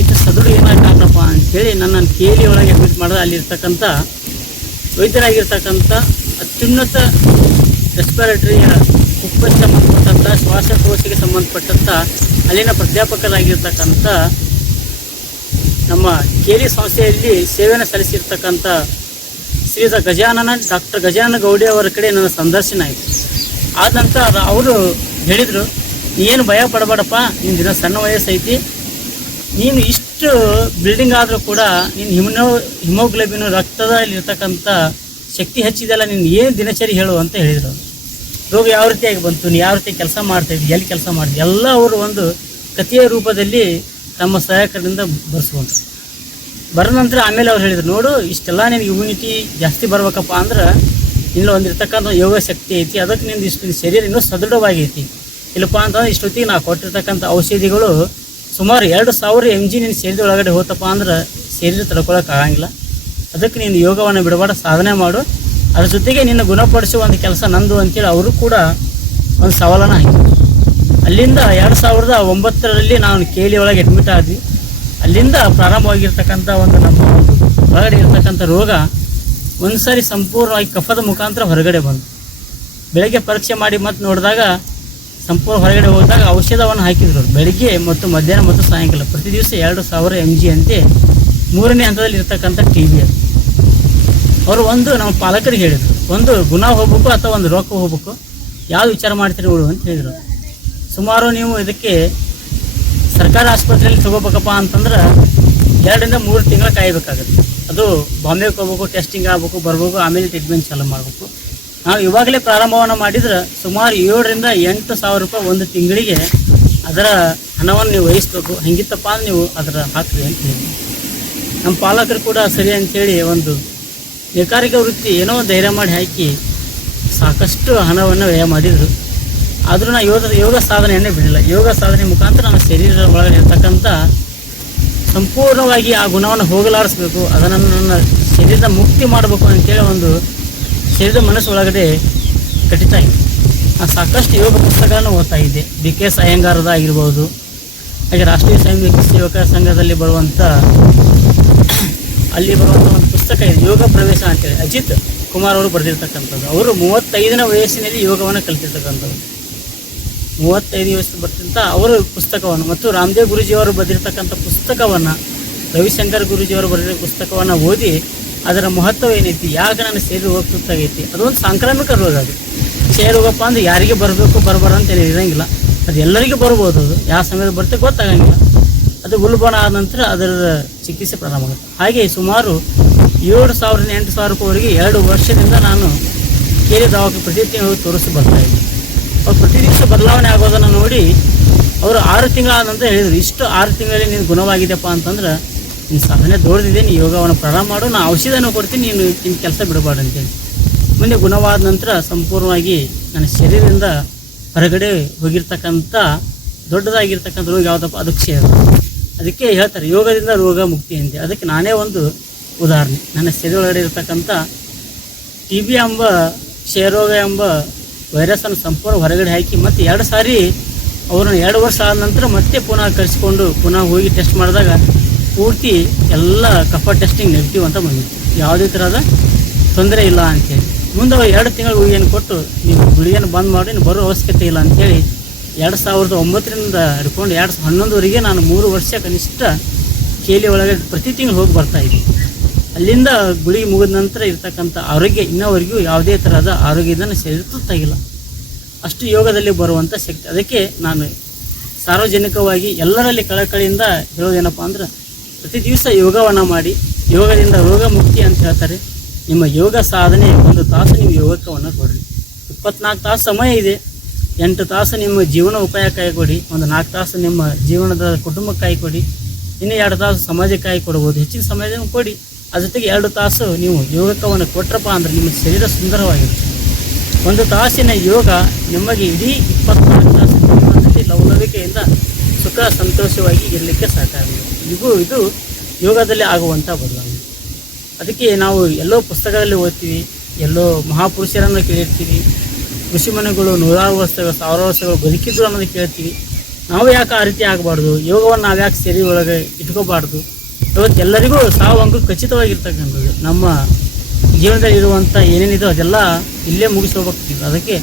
ಇಷ್ಟು ಸದೃಢ ಏನಾಗ ಕಾರಣಪ್ಪ ಅಂಥೇಳಿ ನನ್ನನ್ನು KLE ಒಳಗೆ ಅಡ್ಮಿಟ್ ಮಾಡಿದ್ರೆ ಅಲ್ಲಿರ್ತಕ್ಕಂಥ ವೈದ್ಯರಾಗಿರ್ತಕ್ಕಂಥ ಅತ್ಯುನ್ನತ ರೆಸ್ಪಿರೇಟರಿಯ ಉಪ್ಪಕ್ಕೆ ಸಂಬಂಧಪಟ್ಟಂಥ ಶ್ವಾಸಕೋಶಕ್ಕೆ ಸಂಬಂಧಪಟ್ಟಂಥ ಅಲ್ಲಿನ ಪ್ರಾಧ್ಯಾಪಕರಾಗಿರ್ತಕ್ಕಂಥ ನಮ್ಮ KLE ಸಂಸ್ಥೆಯಲ್ಲಿ ಸೇವೆಯನ್ನು ಸಲ್ಲಿಸಿರ್ತಕ್ಕಂಥ ಶ್ರೀಯುತ ಡಾಕ್ಟರ್ ಗಜಾನನ ಗೌಡಿ ಅವರ ಕಡೆ ನನ್ನ ಸಂದರ್ಶನ ಆಯಿತು. ಆದ ನಂತರ ಅವರು ಹೇಳಿದರು, ನೀನು ಭಯ ಪಡಬೇಡಪ್ಪ, ನಿನ್ನ ದಿನ ಸಣ್ಣ ವಯಸ್ಸೈತಿ, ನೀನು ಇಷ್ಟು ಬಿಲ್ಡಿಂಗ್ ಆದರೂ ಕೂಡ ನೀನು ಹಿಮೋಗ್ಲೋಬಿನ್ ರಕ್ತದಲ್ಲಿರ್ತಕ್ಕಂಥ ಶಕ್ತಿ ಹೆಚ್ಚಿದೆಲ್ಲ, ನೀನು ಏನು ದಿನಚರಿ ಹೇಳು ಅಂತ ಹೇಳಿದರು. ರೋಗ ಯಾವ ರೀತಿಯಾಗಿ ಬಂತು, ನೀನು ಯಾವ ರೀತಿ ಕೆಲಸ ಮಾಡ್ತಾಯಿದ್ದಿ, ಎಲ್ಲಿ ಕೆಲಸ ಮಾಡಿದ್ವಿ ಎಲ್ಲ ಅವರು ಒಂದು ಕಥೆಯ ರೂಪದಲ್ಲಿ ತಮ್ಮ ಸಹಾಯಕರಿಂದ ಬರೆಸುವಂಥದ್ದು. ಬರೋ ನಂತರ ಆಮೇಲೆ ಅವ್ರು ಹೇಳಿದ್ರು, ನೋಡು ಇಷ್ಟೆಲ್ಲ ನಿನಗೆ ಇಮ್ಯುನಿಟಿ ಜಾಸ್ತಿ ಬರ್ಬೇಕಪ್ಪ ಅಂದ್ರೆ ಇನ್ನೂ ಒಂದಿರ್ತಕ್ಕಂಥ ಯೋಗ ಶಕ್ತಿ ಐತಿ, ಅದಕ್ಕೆ ನಿಂದು ಇಷ್ಟು ಶರೀರ ಇನ್ನೂ ಸದೃಢವಾಗೈತಿ. ಇಲ್ಲಪ್ಪ ಅಂತಂದ್ರೆ ಇಷ್ಟೊತ್ತಿಗೆ ನಾವು ಕೊಟ್ಟಿರ್ತಕ್ಕಂಥ ಔಷಧಿಗಳು ಸುಮಾರು 2,000 mg ನಿನ್ನ ಶರೀರದ ಒಳಗಡೆ ಹೋತಪ್ಪ ಅಂದ್ರೆ ಶರೀರ ತಡ್ಕೊಳಕ್ಕೆ ಆಗಂಗಿಲ್ಲ. ಅದಕ್ಕೆ ನೀನು ಯೋಗವನ್ನು ಬಿಡಬೇಡ, ಸಾಧನೆ ಮಾಡು, ಅದ್ರ ಜೊತೆಗೆ ನಿನ್ನ ಗುಣಪಡಿಸುವ ಒಂದು ಕೆಲಸ ನಂದು ಅಂತೇಳಿ ಅವರು ಕೂಡ ಒಂದು ಸವಾಲನ್ನು ಹಾಕಿದ್ರು. ಅಲ್ಲಿಂದ 2009ರಲ್ಲಿ ನಾನು KLE ಒಳಗೆ ಅಡ್ಮಿಟ್ ಆದ್ವಿ. ಅಲ್ಲಿಂದ ಪ್ರಾರಂಭವಾಗಿರ್ತಕ್ಕಂಥ ಒಂದು ನಮ್ಮ ಒಂದು ಹೊರಗಡೆ ಇರ್ತಕ್ಕಂಥ ರೋಗ ಒಂದು ಸಾರಿ ಸಂಪೂರ್ಣವಾಗಿ ಕಫದ ಮುಖಾಂತರ ಹೊರಗಡೆ ಬಂತು. ಬೆಳಗ್ಗೆ ಪರೀಕ್ಷೆ ಮಾಡಿ ಮತ್ತೆ ನೋಡಿದಾಗ ಸಂಪೂರ್ಣ ಹೊರಗಡೆ ಹೋದಾಗ ಔಷಧವನ್ನು ಹಾಕಿದ್ರು. ಬೆಳಗ್ಗೆ ಮತ್ತು ಮಧ್ಯಾಹ್ನ ಮತ್ತು ಸಾಯಂಕಾಲ ಪ್ರತಿ ದಿವಸ 2,000 mg ಅಂತೆ 3ನೇ ಹಂತದಲ್ಲಿ ಇರ್ತಕ್ಕಂಥ TB. ಅವರು ಒಂದು ನಮ್ಮ ಪಾಲಕರಿಗೆ ಹೇಳಿದರು, ಒಂದು ಗುಣ ಹೋಗ್ಬೇಕು ಅಥವಾ ಒಂದು ರೋಗ ಹೋಗ್ಬೇಕು, ಯಾವ್ದು ವಿಚಾರ ಮಾಡ್ತೀರಿ ನೋಡು ಅಂತ ಹೇಳಿದರು. ಸುಮಾರು ನೀವು ಇದಕ್ಕೆ ಸರ್ಕಾರಿ ಆಸ್ಪತ್ರೆಯಲ್ಲಿ ತಗೋಬೇಕಪ್ಪ ಅಂತಂದ್ರೆ 2 ರಿಂದ 3 ತಿಂಗಳು ಕಾಯಬೇಕಾಗುತ್ತೆ. ಅದು ಬಾಂಬೆಗೆ ಹೋಗ್ಬೇಕು, ಟೆಸ್ಟಿಂಗ್ ಆಗಬೇಕು, ಬರ್ಬೇಕು, ಆಮೇಲೆ ಟ್ರೀಟ್ಮೆಂಟ್ ಚಾಲು ಮಾಡಬೇಕು. ನಾವು ಇವಾಗಲೇ ಪ್ರಾರಂಭವನ್ನು ಮಾಡಿದ್ರೆ ಸುಮಾರು 7,000 ರಿಂದ 8,000 ರೂಪಾಯಿ ಒಂದು ತಿಂಗಳಿಗೆ ಅದರ ಹಣವನ್ನು ನೀವು ವಹಿಸ್ಬೇಕು. ಹೆಂಗಿತ್ತಪ್ಪ ಅಂದ್ರೆ ನೀವು ಅದರ ಹಾಕ್ರಿ ಅಂತ ಹೇಳಿ ನಮ್ಮ ಪಾಲಕರು ಕೂಡ ಸರಿ ಅಂಥೇಳಿ ಒಂದು ನೇಕಾರಿಕ ವೃತ್ತಿ ಏನೋ ಧೈರ್ಯ ಮಾಡಿ ಹಾಕಿ ಸಾಕಷ್ಟು ಹಣವನ್ನು ವ್ಯಯ ಮಾಡಿದರು. ಆದರೂ ನಾನು ಯೋಗ ಸಾಧನೆಯನ್ನೇ ಬಿಡಲಿಲ್ಲ. ಯೋಗ ಸಾಧನೆ ಮುಖಾಂತರ ನಮ್ಮ ಶರೀರದ ಒಳಗಡೆ ಇರ್ತಕ್ಕಂಥ ಸಂಪೂರ್ಣವಾಗಿ ಆ ಗುಣವನ್ನು ಹೋಗಲಾಡಿಸ್ಬೇಕು, ಅದನ್ನು ನನ್ನ ಶರೀರದ ಮುಕ್ತಿ ಮಾಡಬೇಕು ಅಂತೇಳಿ ಒಂದು ಶರೀರದ ಮನಸ್ಸು ಒಳಗಡೆ ಕಟ್ಟಿತಾ ಇದ್ದೆ. ನಾನು ಸಾಕಷ್ಟು ಯೋಗ ಪುಸ್ತಕಗಳನ್ನು ಓದ್ತಾ ಇದ್ದೆ. BKS ಅಯ್ಯಂಗಾರದ ಆಗಿರ್ಬೋದು, ಹಾಗೆ ರಾಷ್ಟ್ರೀಯ ಸ್ವಯಂ ಸೇವಕ ಸಂಘದಲ್ಲಿ ಬರುವಂಥ ಒಂದು ಪುಸ್ತಕ ಇದೆ, ಯೋಗ ಪ್ರವೇಶ ಅಂತೇಳಿ ಅಜಿತ್ ಕುಮಾರ್ ಅವರು ಬರೆದಿರ್ತಕ್ಕಂಥದ್ದು. ಅವರು 35ನೇ ವಯಸ್ಸಿನಲ್ಲಿ ಯೋಗವನ್ನು ಕಲಿತಿರ್ತಕ್ಕಂಥದ್ದು. 35 ವಯಸ್ಸು ಬರ್ತಿಂತ ಅವರು ಪುಸ್ತಕವನ್ನು ಮತ್ತು ರಾಮದೇವ್ ಗುರೂಜಿಯವರು ಬರೆದಿರ್ತಕ್ಕಂಥ ಪುಸ್ತಕವನ್ನು, ರವಿಶಂಕರ್ ಗುರೂಜಿಯವರು ಬರೆದಿರೋ ಪುಸ್ತಕವನ್ನು ಓದಿ ಅದರ ಮಹತ್ವ ಏನೈತಿ, ಯಾಕೆ ನನ್ನ ಶರೀರ ರೋಗ ತುತ್ತಾಗೈತಿ, ಅದೊಂದು ಸಾಂಕ್ರಾಮಿಕ ರೋಗ. ಅದು ಕ್ಷಯ ರೋಗಪ್ಪ ಅಂದ್ರೆ ಯಾರಿಗೆ ಬರಬೇಕು ಬರಬಾರ ಅಂತ ಇರಂಗಿಲ್ಲ, ಅದು ಎಲ್ಲರಿಗೂ ಬರ್ಬೋದು. ಅದು ಯಾವ ಸಮಯದ ಬರುತ್ತೆ ಗೊತ್ತಾಗಂಗಿಲ್ಲ. ಅದು ಉಲ್ಬಣ ಆದ ನಂತರ ಅದರ ಚಿಕಿತ್ಸೆ ಪ್ರಾರಂಭ ಆಗುತ್ತೆ. ಹಾಗೆ ಸುಮಾರು 7,000 8,000 ರೂಪಾಯಿವರೆಗೆ 2 ವರ್ಷದಿಂದ ನಾನು ಕೇಳಿ ದವಾಖಾನೆ ಪ್ರತಿ ತಿಂಗಳು ಹೋಗಿ ತೋರಿಸಿ ಬರ್ತಾಯಿದ್ದೆ. ಅವ್ರು ಪ್ರತಿ ದಿವಸ ಬದಲಾವಣೆ ಆಗೋದನ್ನು ನೋಡಿ ಅವರು 6 ತಿಂಗಳಾದ ನಂತರ ಹೇಳಿದರು, ಇಷ್ಟು 6 ತಿಂಗಳಲ್ಲಿ ನೀನು ಗುಣವಾಗಿದೆಯಪ್ಪ ಅಂತಂದ್ರೆ ನೀನು ಸಾಧನೆ ದೊಡ್ಡದಿದೆ, ನೀನು ಯೋಗವನ್ನು ಪ್ರಾರಂಭ ಮಾಡು, ನಾನು ಔಷಧಿಯನ್ನು ಕೊಡ್ತೀನಿ, ನೀನು ನಿನ್ನ ಕೆಲಸ ಬಿಡಬಾರ್ದು ಅಂತೇಳಿ. ಮುಂದೆ ಗುಣವಾದ ನಂತರ ಸಂಪೂರ್ಣವಾಗಿ ನನ್ನ ಶರೀರದಿಂದ ಹೊರಗಡೆ ಹೋಗಿರ್ತಕ್ಕಂಥ ದೊಡ್ಡದಾಗಿರ್ತಕ್ಕಂಥ ರೋಗ ಯಾವುದಪ್ಪ, ಅದು ಕ್ಷಯ. ಅದಕ್ಕೆ ಹೇಳ್ತಾರೆ ಯೋಗದಿಂದ ರೋಗ ಮುಕ್ತಿ ಅಂತ. ಅದಕ್ಕೆ ನಾನೇ ಒಂದು ಉದಾಹರಣೆ. ನನ್ನ ಶರೀರ ಒಳಗಡೆ ಇರತಕ್ಕಂಥ TB ಎಂಬ ಕ್ಷಯರೋಗ ಎಂಬ ವೈರಸನ್ನು ಸಂಪೂರ್ಣ ಹೊರಗಡೆ ಹಾಕಿ ಮತ್ತೆ 2 ಸಾರಿ ಅವ್ರನ್ನ 2 ವರ್ಷ ಆದ ನಂತರ ಮತ್ತೆ ಪುನಃ ಕರೆಸಿಕೊಂಡು ಪುನಃ ಹೋಗಿ ಟೆಸ್ಟ್ ಮಾಡಿದಾಗ ಪೂರ್ತಿ ಎಲ್ಲ ಕಫ ಟೆಸ್ಟಿಂಗ್ ನೆಗೆಟಿವ್ ಅಂತ ಬಂದಿತ್ತು. ಯಾವುದೇ ಥರದ ತೊಂದರೆ ಇಲ್ಲ ಅಂಥೇಳಿ. ಮುಂದೆ ಅವ್ರು 2 ತಿಂಗಳು ಗುಳಿಗೆಯನ್ನು ಕೊಟ್ಟು ನೀವು ಗುಳಿಗೆಯನ್ನು ಬಂದ್ ಮಾಡಿ ನೀವು ಬರೋ ಅವಶ್ಯಕತೆ ಇಲ್ಲ ಅಂಥೇಳಿ 2009ರಿಂದ ಹಿಡ್ಕೊಂಡು 2011ವರೆಗೆ ನಾನು 3 ವರ್ಷ ಕನಿಷ್ಠ ಕೇಲಿ ಒಳಗೆ ಪ್ರತಿ ತಿಂಗಳು ಹೋಗಿ ಬರ್ತಾಯಿದ್ದೆ. ಅಲ್ಲಿಂದ ಗುಳಿಗೆ ಮುಗಿದ ನಂತರ ಇರ್ತಕ್ಕಂಥ ಆರೋಗ್ಯ ಇನ್ನವರೆಗೂ ಯಾವುದೇ ಥರದ ಆರೋಗ್ಯದ ಶರೀರ ತುತ್ತಾಗಿಲ್ಲ. ಅಷ್ಟು ಯೋಗದಲ್ಲಿ ಬರುವಂಥ ಶಕ್ತಿ. ಅದಕ್ಕೆ ನಾನು ಸಾರ್ವಜನಿಕವಾಗಿ ಎಲ್ಲರಲ್ಲಿ ಕಳಕಳಿಯಿಂದ ಹೇಳೋದೇನಪ್ಪ ಅಂದ್ರೆ ಪ್ರತಿ ದಿವಸ ಯೋಗವನ್ನು ಮಾಡಿ, ಯೋಗದಿಂದ ರೋಗ ಮುಕ್ತಿ ಅಂತ ಹೇಳ್ತಾರೆ. ನಿಮ್ಮ ಯೋಗ ಸಾಧನೆ 1 ತಾಸು ನೀವು ಯೋಗವನ್ನು ಕೊಡ್ರಿ. 24 ತಾಸು ಸಮಯ ಇದೆ. 8 ತಾಸು ನಿಮ್ಮ ಜೀವನ ಉಪಾಯಕ್ಕಾಗಿ ಕೊಡಿ, ಒಂದು 4 ತಾಸು ನಿಮ್ಮ ಜೀವನದ ಕುಟುಂಬಕ್ಕಾಗಿ ಕೊಡಿ, ಇನ್ನು 2 ತಾಸು ಸಮಾಜಕ್ಕಾಗಿ ಕೊಡ್ಬೋದು. ಹೆಚ್ಚಿನ ಸಮಯವನ್ನು ಕೊಡಿ. ಅದ್ರ ಜೊತೆಗೆ 2 ತಾಸು ನೀವು ಯೋಗವನ್ನು ಕೊಟ್ರಪ್ಪ ಅಂದ್ರೆ ನಿಮ್ಮ ಶರೀರ ಸುಂದರವಾಗಿರುತ್ತೆ. 1 ತಾಸಿನ ಯೋಗ ನಿಮಗೆ ಇಡೀ 24 ತಾಸು ಜೀವನದಲ್ಲಿ ಲವಲವಿಕೆಯಿಂದ ಸುಖ ಸಂತೋಷವಾಗಿ ಇರಲಿಕ್ಕೆ ಸಾಕಾಗಿದೆ. ಇದು ಯೋಗದಲ್ಲಿ ಆಗುವಂಥ ಬದಲಾವಣೆ. ಅದಕ್ಕೆ ನಾವು ಎಲ್ಲೋ ಪುಸ್ತಕದಲ್ಲಿ ಓದ್ತೀವಿ, ಎಲ್ಲೋ ಮಹಾಪುರುಷರನ್ನು ಕೇಳಿರ್ತೀವಿ, ಋಷಿ ಮನೆಗಳು 100 ವರ್ಷಗಳು 1000 ವರ್ಷಗಳು ಬದುಕಿದ್ರು ಅನ್ನೋದು ಕೇಳ್ತೀವಿ. ನಾವು ಯಾಕೆ ಆ ರೀತಿ ಆಗಬಾರ್ದು? ಯೋಗವನ್ನು ನಾವು ಯಾಕೆ ಶರೀರ ಒಳಗೆ ಇಟ್ಕೋಬಾರ್ದು? ಇವತ್ತು ಎಲ್ಲರಿಗೂ ಸಾವು ಅಂಕು ಖಚಿತವಾಗಿರ್ತಕ್ಕಂಥದ್ದು. ನಮ್ಮ ಜೀವನದಲ್ಲಿ ಇರುವಂಥ ಏನೇನಿದೆ ಅದೆಲ್ಲ ಇಲ್ಲೇ ಮುಗಿಸ್ಕೋಬೇಕು. ಅದಕ್ಕೆ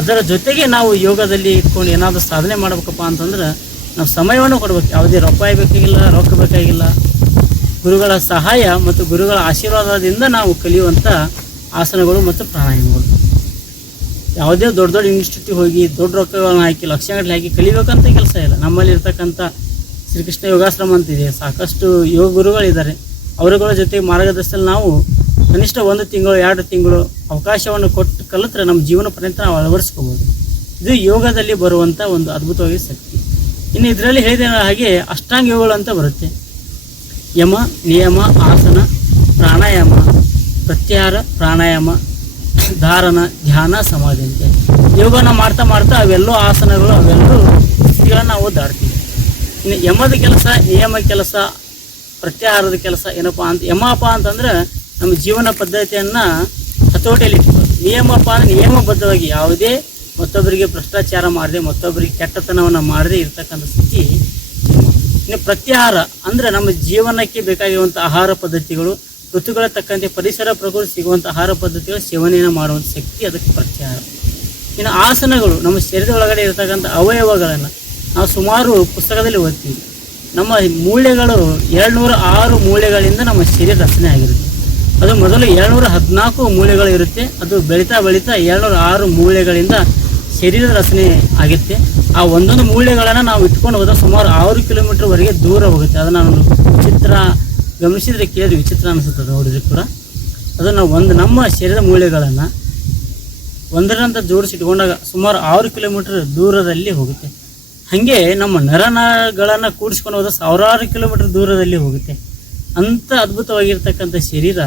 ಅದರ ಜೊತೆಗೆ ನಾವು ಯೋಗದಲ್ಲಿ ಇಟ್ಕೊಂಡು ಏನಾದರೂ ಸಾಧನೆ ಮಾಡಬೇಕಪ್ಪ ಅಂತಂದ್ರೆ ನಾವು ಸಮಯವನ್ನು ಕೊಡಬೇಕು. ಯಾವುದೇ ರೂಪಾಯಿ ಬೇಕಾಗಿಲ್ಲ, ರೊಕ್ಕ ಬೇಕಾಗಿಲ್ಲ. ಗುರುಗಳ ಸಹಾಯ ಮತ್ತು ಗುರುಗಳ ಆಶೀರ್ವಾದದಿಂದ ನಾವು ಕಲಿಯುವಂಥ ಆಸನಗಳು ಮತ್ತು ಪ್ರಾಣಾಯಾಮಗಳು. ಯಾವುದೇ ದೊಡ್ಡ ದೊಡ್ಡ ಇನ್ಸ್ಟಿಟ್ಯೂಟ್ ಹೋಗಿ ದೊಡ್ಡ ರೊಕ್ಕಗಳನ್ನು ಹಾಕಿ ಲಕ್ಷಗಟ್ಟಲೆ ಹಾಕಿ ಕಲಿಬೇಕಂತ ಕೆಲಸ ಇಲ್ಲ. ನಮ್ಮಲ್ಲಿ ಇರ್ತಕ್ಕಂಥ ಶ್ರೀಕೃಷ್ಣ ಯೋಗಾಶ್ರಮ ಅಂತಿದೆ, ಸಾಕಷ್ಟು ಯೋಗ ಗುರುಗಳಿದ್ದಾರೆ. ಅವರುಗಳ ಜೊತೆ ಮಾರ್ಗದರ್ಶನ ನಾವು ಕನಿಷ್ಠ 1 ತಿಂಗಳು 2 ತಿಂಗಳು ಅವಕಾಶವನ್ನು ಕೊಟ್ಟು ಕಲಿತ್ರೆ ನಮ್ಮ ಜೀವನ ಪರ್ಯಂತ ನಾವು ಅಳವಡಿಸ್ಕೋಬೋದು. ಇದು ಯೋಗದಲ್ಲಿ ಬರುವಂಥ ಒಂದು ಅದ್ಭುತವಾಗಿ ಶಕ್ತಿ. ಇನ್ನು ಇದರಲ್ಲಿ ಹೇಳಿದ ಹಾಗೆ ಅಷ್ಟಾಂಗ ಯೋಗಗಳು ಅಂತ ಬರುತ್ತೆ. ಯಮ, ನಿಯಮ, ಆಸನ, ಪ್ರಾಣಾಯಾಮ, ಪ್ರತ್ಯಾಹಾರ, ಪ್ರಾಣಾಯಾಮ, ಧಾರಣ, ಧ್ಯಾನ, ಸಮಾಧಿ ಅಂತ ಯೋಗನ ಮಾಡ್ತಾ ಮಾಡ್ತಾ ಅವೆಲ್ಲೋ ಆಸನಗಳು ಅವೆಲ್ಲೂ ಸ್ಥಿತಿಗಳನ್ನು ನಾವು ದಾಡ್ತೀವಿ. ಇನ್ನು ಯಮದ ಕೆಲಸ, ನಿಯಮ ಕೆಲಸ, ಪ್ರತ್ಯಾಹಾರದ ಕೆಲಸ ಏನಪ್ಪ ಅಂತ, ಯಮಪ್ಪ ಅಂತಂದ್ರೆ ನಮ್ಮ ಜೀವನ ಪದ್ಧತಿಯನ್ನು ಹತೋಟಿಯಲ್ಲಿ ಇಟ್ಕೊಳ್ಳೋದು. ನಿಯಮಪ್ಪ ಅಂದರೆ ನಿಯಮಬದ್ಧವಾಗಿ ಯಾವುದೇ ಮತ್ತೊಬ್ಬರಿಗೆ ಭ್ರಷ್ಟಾಚಾರ ಮಾಡದೆ, ಮತ್ತೊಬ್ಬರಿಗೆ ಕೆಟ್ಟತನವನ್ನು ಮಾಡದೆ ಇರ್ತಕ್ಕಂಥ ಸ್ಥಿತಿ. ಇನ್ನು ಪ್ರತ್ಯಾಹಾರ ಅಂದರೆ ನಮ್ಮ ಜೀವನಕ್ಕೆ ಬೇಕಾಗಿರುವಂಥ ಆಹಾರ ಪದ್ಧತಿಗಳು, ಋತುಗಳ ತಕ್ಕಂತೆ ಪರಿಸರ ಪ್ರಕೃತಿ ಸಿಗುವಂಥ ಆಹಾರ ಪದ್ಧತಿಗಳ ಸೇವನೆಯನ್ನು ಮಾಡುವಂಥ ಶಕ್ತಿ, ಅದಕ್ಕೆ ಪ್ರತ್ಯಾಹಾರ. ಇನ್ನು ಆಸನಗಳು ನಮ್ಮ ಶರೀರದ ಒಳಗಡೆ ಇರತಕ್ಕಂಥ ಅವಯವಗಳನ್ನು ನಾವು ಸುಮಾರು ಪುಸ್ತಕದಲ್ಲಿ ಓದ್ತೀವಿ. ನಮ್ಮ ಮೂಳೆಗಳು 206 ಮೂಳೆಗಳಿಂದ ನಮ್ಮ ಶರೀರ ರಚನೆ ಆಗಿರುತ್ತೆ. ಅದು ಮೊದಲು 214 ಮೂಳೆಗಳು ಇರುತ್ತೆ. ಅದು ಬೆಳೀತಾ 206 ಮೂಳೆಗಳಿಂದ ಶರೀರದ ರಚನೆ ಆಗುತ್ತೆ. ಆ ಒಂದೊಂದು ಮೂಳೆಗಳನ್ನು ನಾವು ಇಟ್ಕೊಂಡು ಹೋದಾಗ ಸುಮಾರು 6 ಕಿಲೋಮೀಟರ್ವರೆಗೆ ದೂರ ಹೋಗುತ್ತೆ. ಅದನ್ನು ನಾನು ಚಿತ್ರ ಗಮನಿಸಿದರೆ ಕೇಳಿದ್ರೆ ವಿಚಿತ್ರ ಅನಿಸುತ್ತದೆ ನೋಡಿದ್ರೆ ಕೂಡ. ಅದನ್ನು ನಮ್ಮ ಶರೀರದ ಮೂಳೆಗಳನ್ನು ಒಂದರಂತ ಜೋಡಿಸಿಟ್ಕೊಂಡಾಗ ಸುಮಾರು 6 ಕಿಲೋಮೀಟರ್ ದೂರದಲ್ಲಿ ಹೋಗುತ್ತೆ. ಹಾಗೆ ನಮ್ಮ ನರನಗಳನ್ನು ಕೂಡಿಸ್ಕೊಂಡು ಹೋದ 1000 ಕಿಲೋಮೀಟರ್ ದೂರದಲ್ಲಿ ಹೋಗುತ್ತೆ. ಅಂಥ ಅದ್ಭುತವಾಗಿರ್ತಕ್ಕಂಥ ಶರೀರ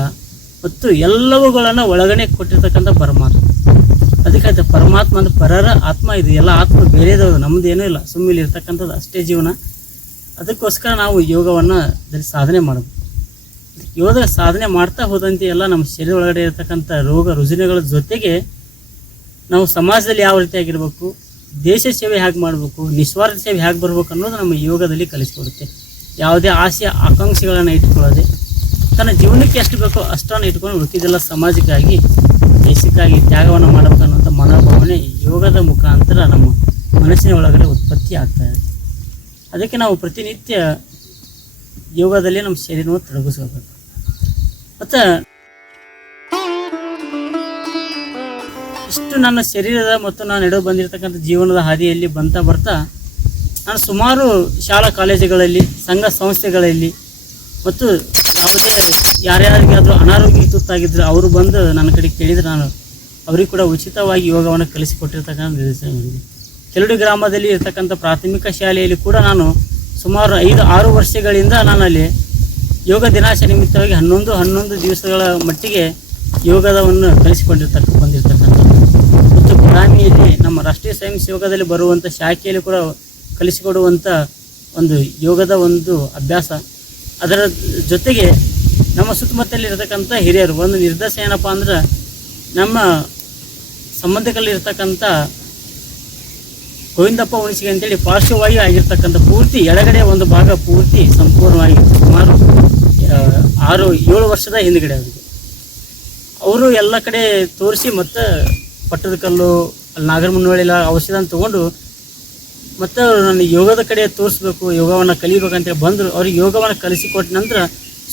ಮತ್ತು ಎಲ್ಲವುಗಳನ್ನು ಒಳಗಡೆ ಕೊಟ್ಟಿರ್ತಕ್ಕಂಥ ಪರಮಾತ್ಮ. ಅದಕ್ಕೆ ಪರಮಾತ್ಮ ಅಂದ್ರೆ ಪರರ ಆತ್ಮ. ಇದು ಎಲ್ಲ ಆತ್ಮ ಬೇರೆದವರು, ನಮ್ಮದು ಏನೂ ಇಲ್ಲ, ಸುಮ್ಮನೆ ಇರ್ತಕ್ಕಂಥದ್ದು ಅಷ್ಟೇ ಜೀವನ. ಅದಕ್ಕೋಸ್ಕರ ನಾವು ಯೋಗವನ್ನು ಸಾಧನೆ ಮಾಡಬೇಕು. ಯೋಗ ಸಾಧನೆ ಮಾಡ್ತಾ ಹೋದಂತೆ ಎಲ್ಲ ನಮ್ಮ ಶರೀರ ಒಳಗಡೆ ಇರತಕ್ಕಂಥ ರೋಗ ರುಜಿನಗಳ ಜೊತೆಗೆ ನಾವು ಸಮಾಜದಲ್ಲಿ ಯಾವ ರೀತಿಯಾಗಿರ್ಬೇಕು, ದೇಶ ಸೇವೆ ಹೇಗೆ ಮಾಡಬೇಕು, ನಿಸ್ವಾರ್ಥ ಸೇವೆ ಹೇಗೆ ಬರಬೇಕು ಅನ್ನೋದು ನಮ್ಮ ಯೋಗದಲ್ಲಿ ಕಲಿಸ್ಕೊಡುತ್ತೆ. ಯಾವುದೇ ಆಸೆ ಆಕಾಂಕ್ಷೆಗಳನ್ನು ಇಟ್ಕೊಳ್ಳದೆ ತನ್ನ ಜೀವನಕ್ಕೆ ಎಷ್ಟು ಬೇಕೋ ಅಷ್ಟನ್ನು ಇಟ್ಕೊಂಡು ಉಳಿದಿದ್ದೆಲ್ಲ ಸಮಾಜಕ್ಕಾಗಿ ದೇಶಕ್ಕಾಗಿ ತ್ಯಾಗವನ್ನು ಮಾಡಬೇಕು ಅನ್ನೋಂಥ ಮನೋಭಾವನೆ ಯೋಗದ ಮುಖಾಂತರ ನಮ್ಮ ಮನಸ್ಸಿನ ಒಳಗಡೆ ಉತ್ಪತ್ತಿ ಆಗ್ತಾ ಇದೆ. ಅದಕ್ಕೆ ನಾವು ಪ್ರತಿನಿತ್ಯ ಯೋಗದಲ್ಲಿ ನಮ್ಮ ಶರೀರವನ್ನು ತೊಡಗಿಸ್ಕೋಬೇಕು. ಮತ್ತು ಇಷ್ಟು ನನ್ನ ಶರೀರದ ಮತ್ತು ನಾನು ನಡೆದು ಬಂದಿರತಕ್ಕಂಥ ಜೀವನದ ಹಾದಿಯಲ್ಲಿ ಬರ್ತಾ ನಾನು ಸುಮಾರು ಶಾಲಾ ಕಾಲೇಜುಗಳಲ್ಲಿ ಸಂಘ ಸಂಸ್ಥೆಗಳಲ್ಲಿ ಮತ್ತು ಯಾವುದೇ ಯಾರ್ಯಾರಿಗಾದರೂ ಅನಾರೋಗ್ಯಕ್ಕೆ ತುತ್ತಾಗಿದ್ದರೆ ಅವರು ಬಂದು ನನ್ನ ಕಡೆ ಕೇಳಿದರೆ ನಾನು ಅವರಿಗೆ ಕೂಡ ಉಚಿತವಾಗಿ ಯೋಗವನ್ನು ಕಲಿಸಿಕೊಟ್ಟಿರ್ತಕ್ಕಂಥ ನಿರ್ದೇಶನ ಮಾಡಿದೆ. ಕೆರಡು ಗ್ರಾಮದಲ್ಲಿ ಇರತಕ್ಕಂಥ ಪ್ರಾಥಮಿಕ ಶಾಲೆಯಲ್ಲಿ ಕೂಡ ನಾನು ಸುಮಾರು 5-6 ವರ್ಷಗಳಿಂದ ನಾನು ಅಲ್ಲಿ ಯೋಗ ದಿನಾಚರಣೆ ನಿಮಿತ್ತವಾಗಿ 11 ದಿವಸಗಳ ಮಟ್ಟಿಗೆ ಯೋಗವನ್ನು ಬಂದಿರತಕ್ಕಂಥ ಮತ್ತು ಗುಲಾಮಿಯಲ್ಲಿ ನಮ್ಮ ರಾಷ್ಟ್ರೀಯ ಸ್ವಯಂ ಸೇವಕದಲ್ಲಿ ಬರುವಂಥ ಶಾಖೆಯಲ್ಲಿ ಕೂಡ ಕಲಿಸಿಕೊಡುವಂಥ ಒಂದು ಯೋಗದ ಒಂದು ಅಭ್ಯಾಸ. ಅದರ ಜೊತೆಗೆ ನಮ್ಮ ಸುತ್ತಮುತ್ತಲಿರ್ತಕ್ಕಂಥ ಹಿರಿಯರು ಒಂದು ನಿರ್ದೇಶ ಏನಪ್ಪ ಅಂದ್ರೆ ನಮ್ಮ ಸಂಬಂಧಿಕರಲ್ಲಿರ್ತಕ್ಕಂಥ ಗೋವಿಂದಪ್ಪ ಉಣಿಸಿಗೆ ಅಂತೇಳಿ ಪಾರ್ಶ್ವವಾಗಿ ಆಗಿರ್ತಕ್ಕಂಥ ಪೂರ್ತಿ ಎಡಗಡೆ ಒಂದು ಭಾಗ ಪೂರ್ತಿ ಸಂಪೂರ್ಣವಾಗಿ ಸುಮಾರು 6-7 ವರ್ಷದ ಹಿಂದುಗಡೆ ಆಗಿದೆ. ಅವರು ಎಲ್ಲ ಕಡೆ ತೋರಿಸಿ ಮತ್ತು ಪಟ್ಟದ ಕಲ್ಲು ಅಲ್ಲಿ ನಾಗರಮುನ್ನೋಳಿಲ್ಲ ಔಷಧ ತೊಗೊಂಡು ಮತ್ತು ನಾನು ಯೋಗದ ಕಡೆ ತೋರಿಸ್ಬೇಕು, ಯೋಗವನ್ನು ಕಲಿಬೇಕಂತೇಳಿ ಬಂದರು. ಅವ್ರಿಗೆ ಯೋಗವನ್ನು ಕಲಿಸಿಕೊಟ್ಟ ನಂತರ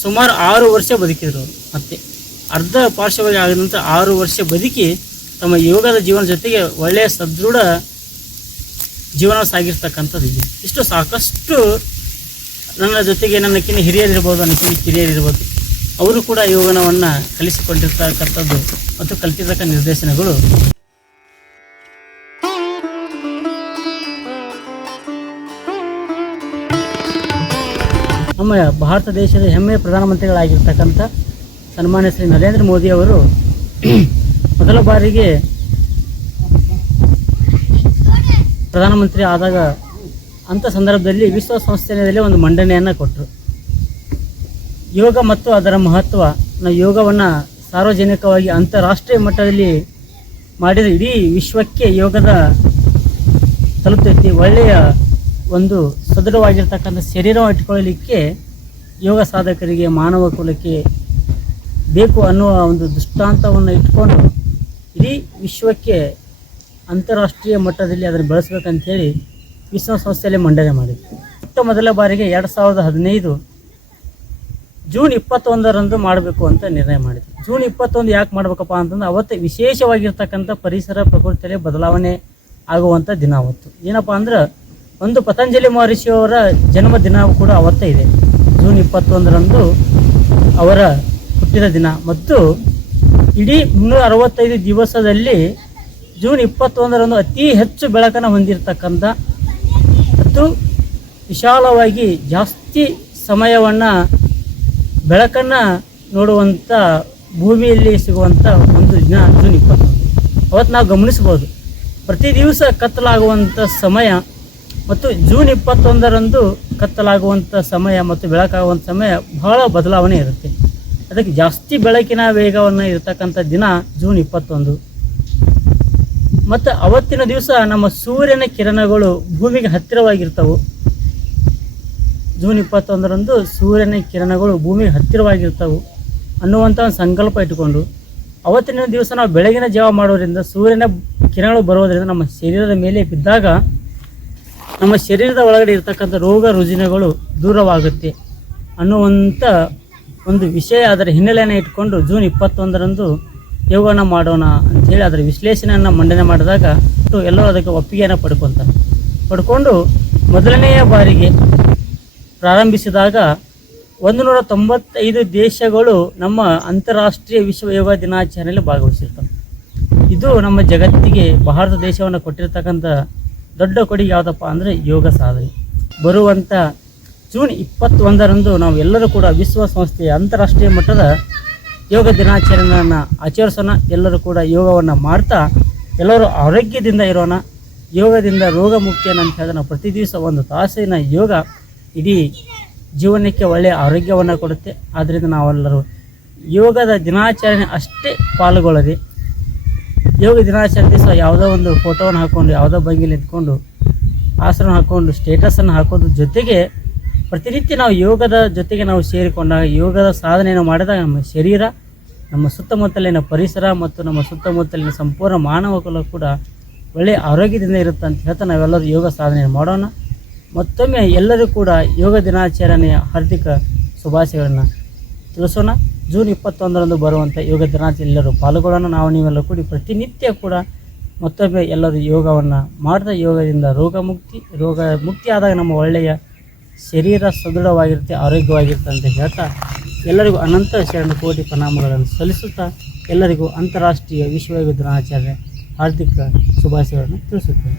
ಸುಮಾರು 6 ವರ್ಷ ಬದುಕಿದ್ರು ಅವರು. ಮತ್ತು ಅರ್ಧ ಪಾರ್ಶ್ವವಾಗಿ ಆದ ನಂತರ 6 ವರ್ಷ ಬದುಕಿ ತಮ್ಮ ಯೋಗದ ಜೀವನ ಜೊತೆಗೆ ಒಳ್ಳೆಯ ಸದೃಢ ಜೀವನ ಸಾಗಿರ್ತಕ್ಕಂಥದ್ದು ಇದೆ. ಇಷ್ಟು ಸಾಕಷ್ಟು ನನ್ನ ಜೊತೆಗೆ ನನ್ನಕ್ಕಿಂತ ಹಿರಿಯರಿರ್ಬೋದು, ನನ್ನಕ್ಕಿಂತ ಕಿರಿಯರಿರ್ಬೋದು, ಅವರು ಕೂಡ ಯೋಗನವನ್ನು ಕಲಿಸಿಕೊಂಡಿರ್ತಕ್ಕಂಥದ್ದು ಮತ್ತು ಕಲಿತಿರ್ತಕ್ಕ ನಿರ್ದೇಶನಗಳು ನಮ್ಮ ಭಾರತ ದೇಶದ ಹೆಮ್ಮೆಯ ಪ್ರಧಾನಮಂತ್ರಿಗಳಾಗಿರ್ತಕ್ಕಂಥ ಸನ್ಮಾನ್ಯ ಶ್ರೀ ನರೇಂದ್ರ ಮೋದಿ ಅವರು ಮೊದಲ ಬಾರಿಗೆ ಪ್ರಧಾನಮಂತ್ರಿ ಆದಾಗ ಅಂಥ ಸಂದರ್ಭದಲ್ಲಿ ವಿಶ್ವಸಂಸ್ಥೆಯಲ್ಲಿ ಒಂದು ಮಂಡನೆಯನ್ನು ಕೊಟ್ಟರು. ಯೋಗ ಮತ್ತು ಅದರ ಮಹತ್ವ, ನಾವು ಯೋಗವನ್ನು ಸಾರ್ವಜನಿಕವಾಗಿ ಅಂತಾರಾಷ್ಟ್ರೀಯ ಮಟ್ಟದಲ್ಲಿ ಮಾಡಿದರೆ ಇಡೀ ವಿಶ್ವಕ್ಕೆ ಯೋಗದ ತಲುಪ್ತೈತಿ. ಒಳ್ಳೆಯ ಒಂದು ಸದೃಢವಾಗಿರ್ತಕ್ಕಂಥ ಶರೀರವನ್ನು ಇಟ್ಕೊಳ್ಳಲಿಕ್ಕೆ ಯೋಗ ಸಾಧಕರಿಗೆ ಮಾನವ ಕುಲಕ್ಕೆ ಬೇಕು ಅನ್ನುವ ಒಂದು ದೃಷ್ಟಾಂತವನ್ನು ಇಟ್ಕೊಂಡು ಇಡೀ ವಿಶ್ವಕ್ಕೆ ಅಂತಾರಾಷ್ಟ್ರೀಯ ಮಟ್ಟದಲ್ಲಿ ಅದನ್ನು ಬೆಳೆಸಬೇಕಂತೇಳಿ ವಿಶ್ವಸಂಸ್ಥೆಯಲ್ಲಿ ಮಂಡನೆ ಮಾಡಿದ್ರು. ಮೊದಲ ಬಾರಿಗೆ 2015 ಜೂನ್ 21ರಂದು ಮಾಡಬೇಕು ಅಂತ ನಿರ್ಣಯ ಮಾಡಿದ್ರು. ಜೂನ್ 21 ಯಾಕೆ ಮಾಡಬೇಕಪ್ಪ ಅಂತಂದ್ರೆ ಅವತ್ತು ವಿಶೇಷವಾಗಿರ್ತಕ್ಕಂಥ ಪರಿಸರ ಪ್ರಕೃತಿಯಲ್ಲಿ ಬದಲಾವಣೆ ಆಗುವಂಥ ದಿನ ಅವತ್ತು. ಏನಪ್ಪ ಅಂದ್ರೆ ಒಂದು ಪತಂಜಲಿ ಮಹರ್ಷಿಯವರ ಜನ್ಮ ದಿನ ಕೂಡ ಅವತ್ತೇ ಇದೆ. ಜೂನ್ 21ರಂದು ಅವರ ಹುಟ್ಟಿದ ದಿನ ಮತ್ತು ಇಡೀ 365 ದಿವಸದಲ್ಲಿ ಜೂನ್ 21ರಂದು ಅತಿ ಹೆಚ್ಚು ಬೆಳಕನ್ನು ಹೊಂದಿರತಕ್ಕಂಥ ಮತ್ತು ವಿಶಾಲವಾಗಿ ಜಾಸ್ತಿ ಸಮಯವನ್ನು ಬೆಳಕನ್ನು ನೋಡುವಂಥ ಭೂಮಿಯಲ್ಲಿ ಸಿಗುವಂಥ ಒಂದು ದಿನ ಜೂನ್ 21. ಅವತ್ತು ನಾವು ಗಮನಿಸ್ಬೋದು ಪ್ರತಿ ದಿವಸ ಕತ್ತಲಾಗುವಂಥ ಸಮಯ ಮತ್ತು ಜೂನ್ 21ರಂದು ಕತ್ತಲಾಗುವಂಥ ಸಮಯ ಮತ್ತು ಬೆಳಕಾಗುವಂಥ ಸಮಯ ಬಹಳ ಬದಲಾವಣೆ ಇರುತ್ತೆ. ಅದಕ್ಕೆ ಜಾಸ್ತಿ ಬೆಳಕಿನ ವೇಗವನ್ನು ಇರತಕ್ಕಂಥ ದಿನ ಜೂನ್ 21. ಮತ್ತು ಅವತ್ತಿನ ದಿವಸ ನಮ್ಮ ಸೂರ್ಯನ ಕಿರಣಗಳು ಭೂಮಿಗೆ ಹತ್ತಿರವಾಗಿರ್ತವೆ. ಜೂನ್ 21ರಂದು ಸೂರ್ಯನ ಕಿರಣಗಳು ಭೂಮಿಗೆ ಹತ್ತಿರವಾಗಿರ್ತವೆ ಅನ್ನುವಂಥ ಒಂದು ಸಂಕಲ್ಪ ಇಟ್ಟುಕೊಂಡು ಅವತ್ತಿನ ದಿವಸ ನಾವು ಬೆಳಗಿನ ಜಾವ ಮಾಡೋದ್ರಿಂದ ಸೂರ್ಯನ ಕಿರಣಗಳು ಬರೋದರಿಂದ ನಮ್ಮ ಶರೀರದ ಮೇಲೆ ಬಿದ್ದಾಗ ನಮ್ಮ ಶರೀರದ ಒಳಗಡೆ ಇರ್ತಕ್ಕಂಥ ರೋಗ ರುಜಿನಗಳು ದೂರವಾಗುತ್ತೆ ಅನ್ನುವಂಥ ಒಂದು ವಿಷಯ, ಅದರ ಹಿನ್ನೆಲೆಯನ್ನು ಇಟ್ಕೊಂಡು ಜೂನ್ 21ರಂದು ಯೋಗನ ಮಾಡೋಣ ಅಂಥೇಳಿ ಅದರ ವಿಶ್ಲೇಷಣೆಯನ್ನು ಮಂಡನೆ ಮಾಡಿದಾಗ ಎಲ್ಲರೂ ಅದಕ್ಕೆ ಒಪ್ಪಿಗೆಯನ್ನು ಪಡ್ಕೊಂಡು ಮೊದಲನೆಯ ಬಾರಿಗೆ ಪ್ರಾರಂಭಿಸಿದಾಗ 195 ದೇಶಗಳು ನಮ್ಮ ಅಂತಾರಾಷ್ಟ್ರೀಯ ವಿಶ್ವ ಯೋಗ ದಿನಾಚರಣೆಯಲ್ಲಿ ಭಾಗವಹಿಸಿರ್ತವೆ. ಇದು ನಮ್ಮ ಜಗತ್ತಿಗೆ ಭಾರತ ದೇಶವನ್ನು ಕೊಟ್ಟಿರ್ತಕ್ಕಂಥ ದೊಡ್ಡ ಕೊಡುಗೆ ಯಾವುದಪ್ಪ ಅಂದರೆ ಯೋಗ ಸಾಧನೆ. ಬರುವಂಥ ಜೂನ್ 21ರಂದು ನಾವು ಎಲ್ಲರೂ ಕೂಡ ವಿಶ್ವಸಂಸ್ಥೆಯ ಅಂತಾರಾಷ್ಟ್ರೀಯ ಮಟ್ಟದ ಯೋಗ ದಿನಾಚರಣೆಯನ್ನು ಆಚರಿಸೋಣ. ಎಲ್ಲರೂ ಕೂಡ ಯೋಗವನ್ನು ಮಾಡ್ತಾ ಎಲ್ಲರೂ ಆರೋಗ್ಯದಿಂದ ಇರೋಣ. ಯೋಗದಿಂದ ರೋಗ ಮುಕ್ತಿಯನ್ನು ಅಂತ ಹೇಳಿದ್ರೆ ನಾವು ಪ್ರತಿ ದಿವಸ 1 ತಾಸಿನ ಯೋಗ ಇಡೀ ಜೀವನಕ್ಕೆ ಒಳ್ಳೆಯ ಆರೋಗ್ಯವನ್ನು ಕೊಡುತ್ತೆ. ಆದ್ದರಿಂದ ನಾವೆಲ್ಲರೂ ಯೋಗದ ದಿನಾಚರಣೆ ಅಷ್ಟೇ ಪಾಲ್ಗೊಳ್ಳದೆ ಯೋಗ ದಿನಾಚರಣೆ ದಿವಸ ಯಾವುದೋ ಒಂದು ಫೋಟೋವನ್ನು ಹಾಕ್ಕೊಂಡು ಯಾವುದೋ ಭಂಗಿಲಿ ನಿಂತ್ಕೊಂಡು ಆಸನ ಹಾಕ್ಕೊಂಡು ಸ್ಟೇಟಸನ್ನು ಹಾಕೋದ್ರ ಜೊತೆಗೆ ಪ್ರತಿನಿತ್ಯ ನಾವು ಯೋಗದ ಜೊತೆಗೆ ನಾವು ಸೇರಿಕೊಂಡಾಗ ಯೋಗದ ಸಾಧನೆಯನ್ನು ಮಾಡಿದಾಗ ನಮ್ಮ ಶರೀರ, ನಮ್ಮ ಸುತ್ತಮುತ್ತಲಿನ ಪರಿಸರ ಮತ್ತು ನಮ್ಮ ಸುತ್ತಮುತ್ತಲಿನ ಸಂಪೂರ್ಣ ಮಾನವ ಕುಲ ಕೂಡ ಒಳ್ಳೆಯ ಆರೋಗ್ಯದಿಂದ ಇರುತ್ತೆ ಅಂತ ಹೇಳ್ತಾ ನಾವೆಲ್ಲರೂ ಯೋಗ ಸಾಧನೆ ಮಾಡೋಣ. ಮತ್ತೊಮ್ಮೆ ಎಲ್ಲರೂ ಕೂಡ ಯೋಗ ದಿನಾಚರಣೆಯ ಹಾರ್ದಿಕ ಶುಭಾಶಯಗಳನ್ನು ತಿಳಿಸೋಣ. ಜೂನ್ 21ರಂದು ಬರುವಂಥ ಯೋಗ ದಿನಾಚರಣೆ ಎಲ್ಲರೂ ಪಾಲ್ಗೊಳ್ಳೋಣ. ನಾವು ನೀವೆಲ್ಲ ಕೂಡಿ ಪ್ರತಿನಿತ್ಯ ಕೂಡ ಮತ್ತೊಮ್ಮೆ ಎಲ್ಲರೂ ಯೋಗವನ್ನು ಮಾಡ್ತಾ ಯೋಗದಿಂದ ರೋಗ ಮುಕ್ತಿ ಆದಾಗ ನಮ್ಮ ಒಳ್ಳೆಯ ಶರೀರ ಸದೃಢವಾಗಿರುತ್ತೆ, ಆರೋಗ್ಯವಾಗಿರುತ್ತೆ ಅಂತ ಹೇಳ್ತಾ ಎಲ್ಲರಿಗೂ ಅನಂತ ಶರಣ ಕೋಟಿ ಪ್ರಣಾಮಗಳನ್ನು ಸಲ್ಲಿಸುತ್ತಾ ಎಲ್ಲರಿಗೂ ಅಂತಾರಾಷ್ಟ್ರೀಯ ವಿಶ್ವ ಯೋಗ ದಿನಾಚರಣೆ ಹಾರ್ದಿಕ ಶುಭಾಶಯಗಳನ್ನು ತಿಳಿಸುತ್ತೇನೆ.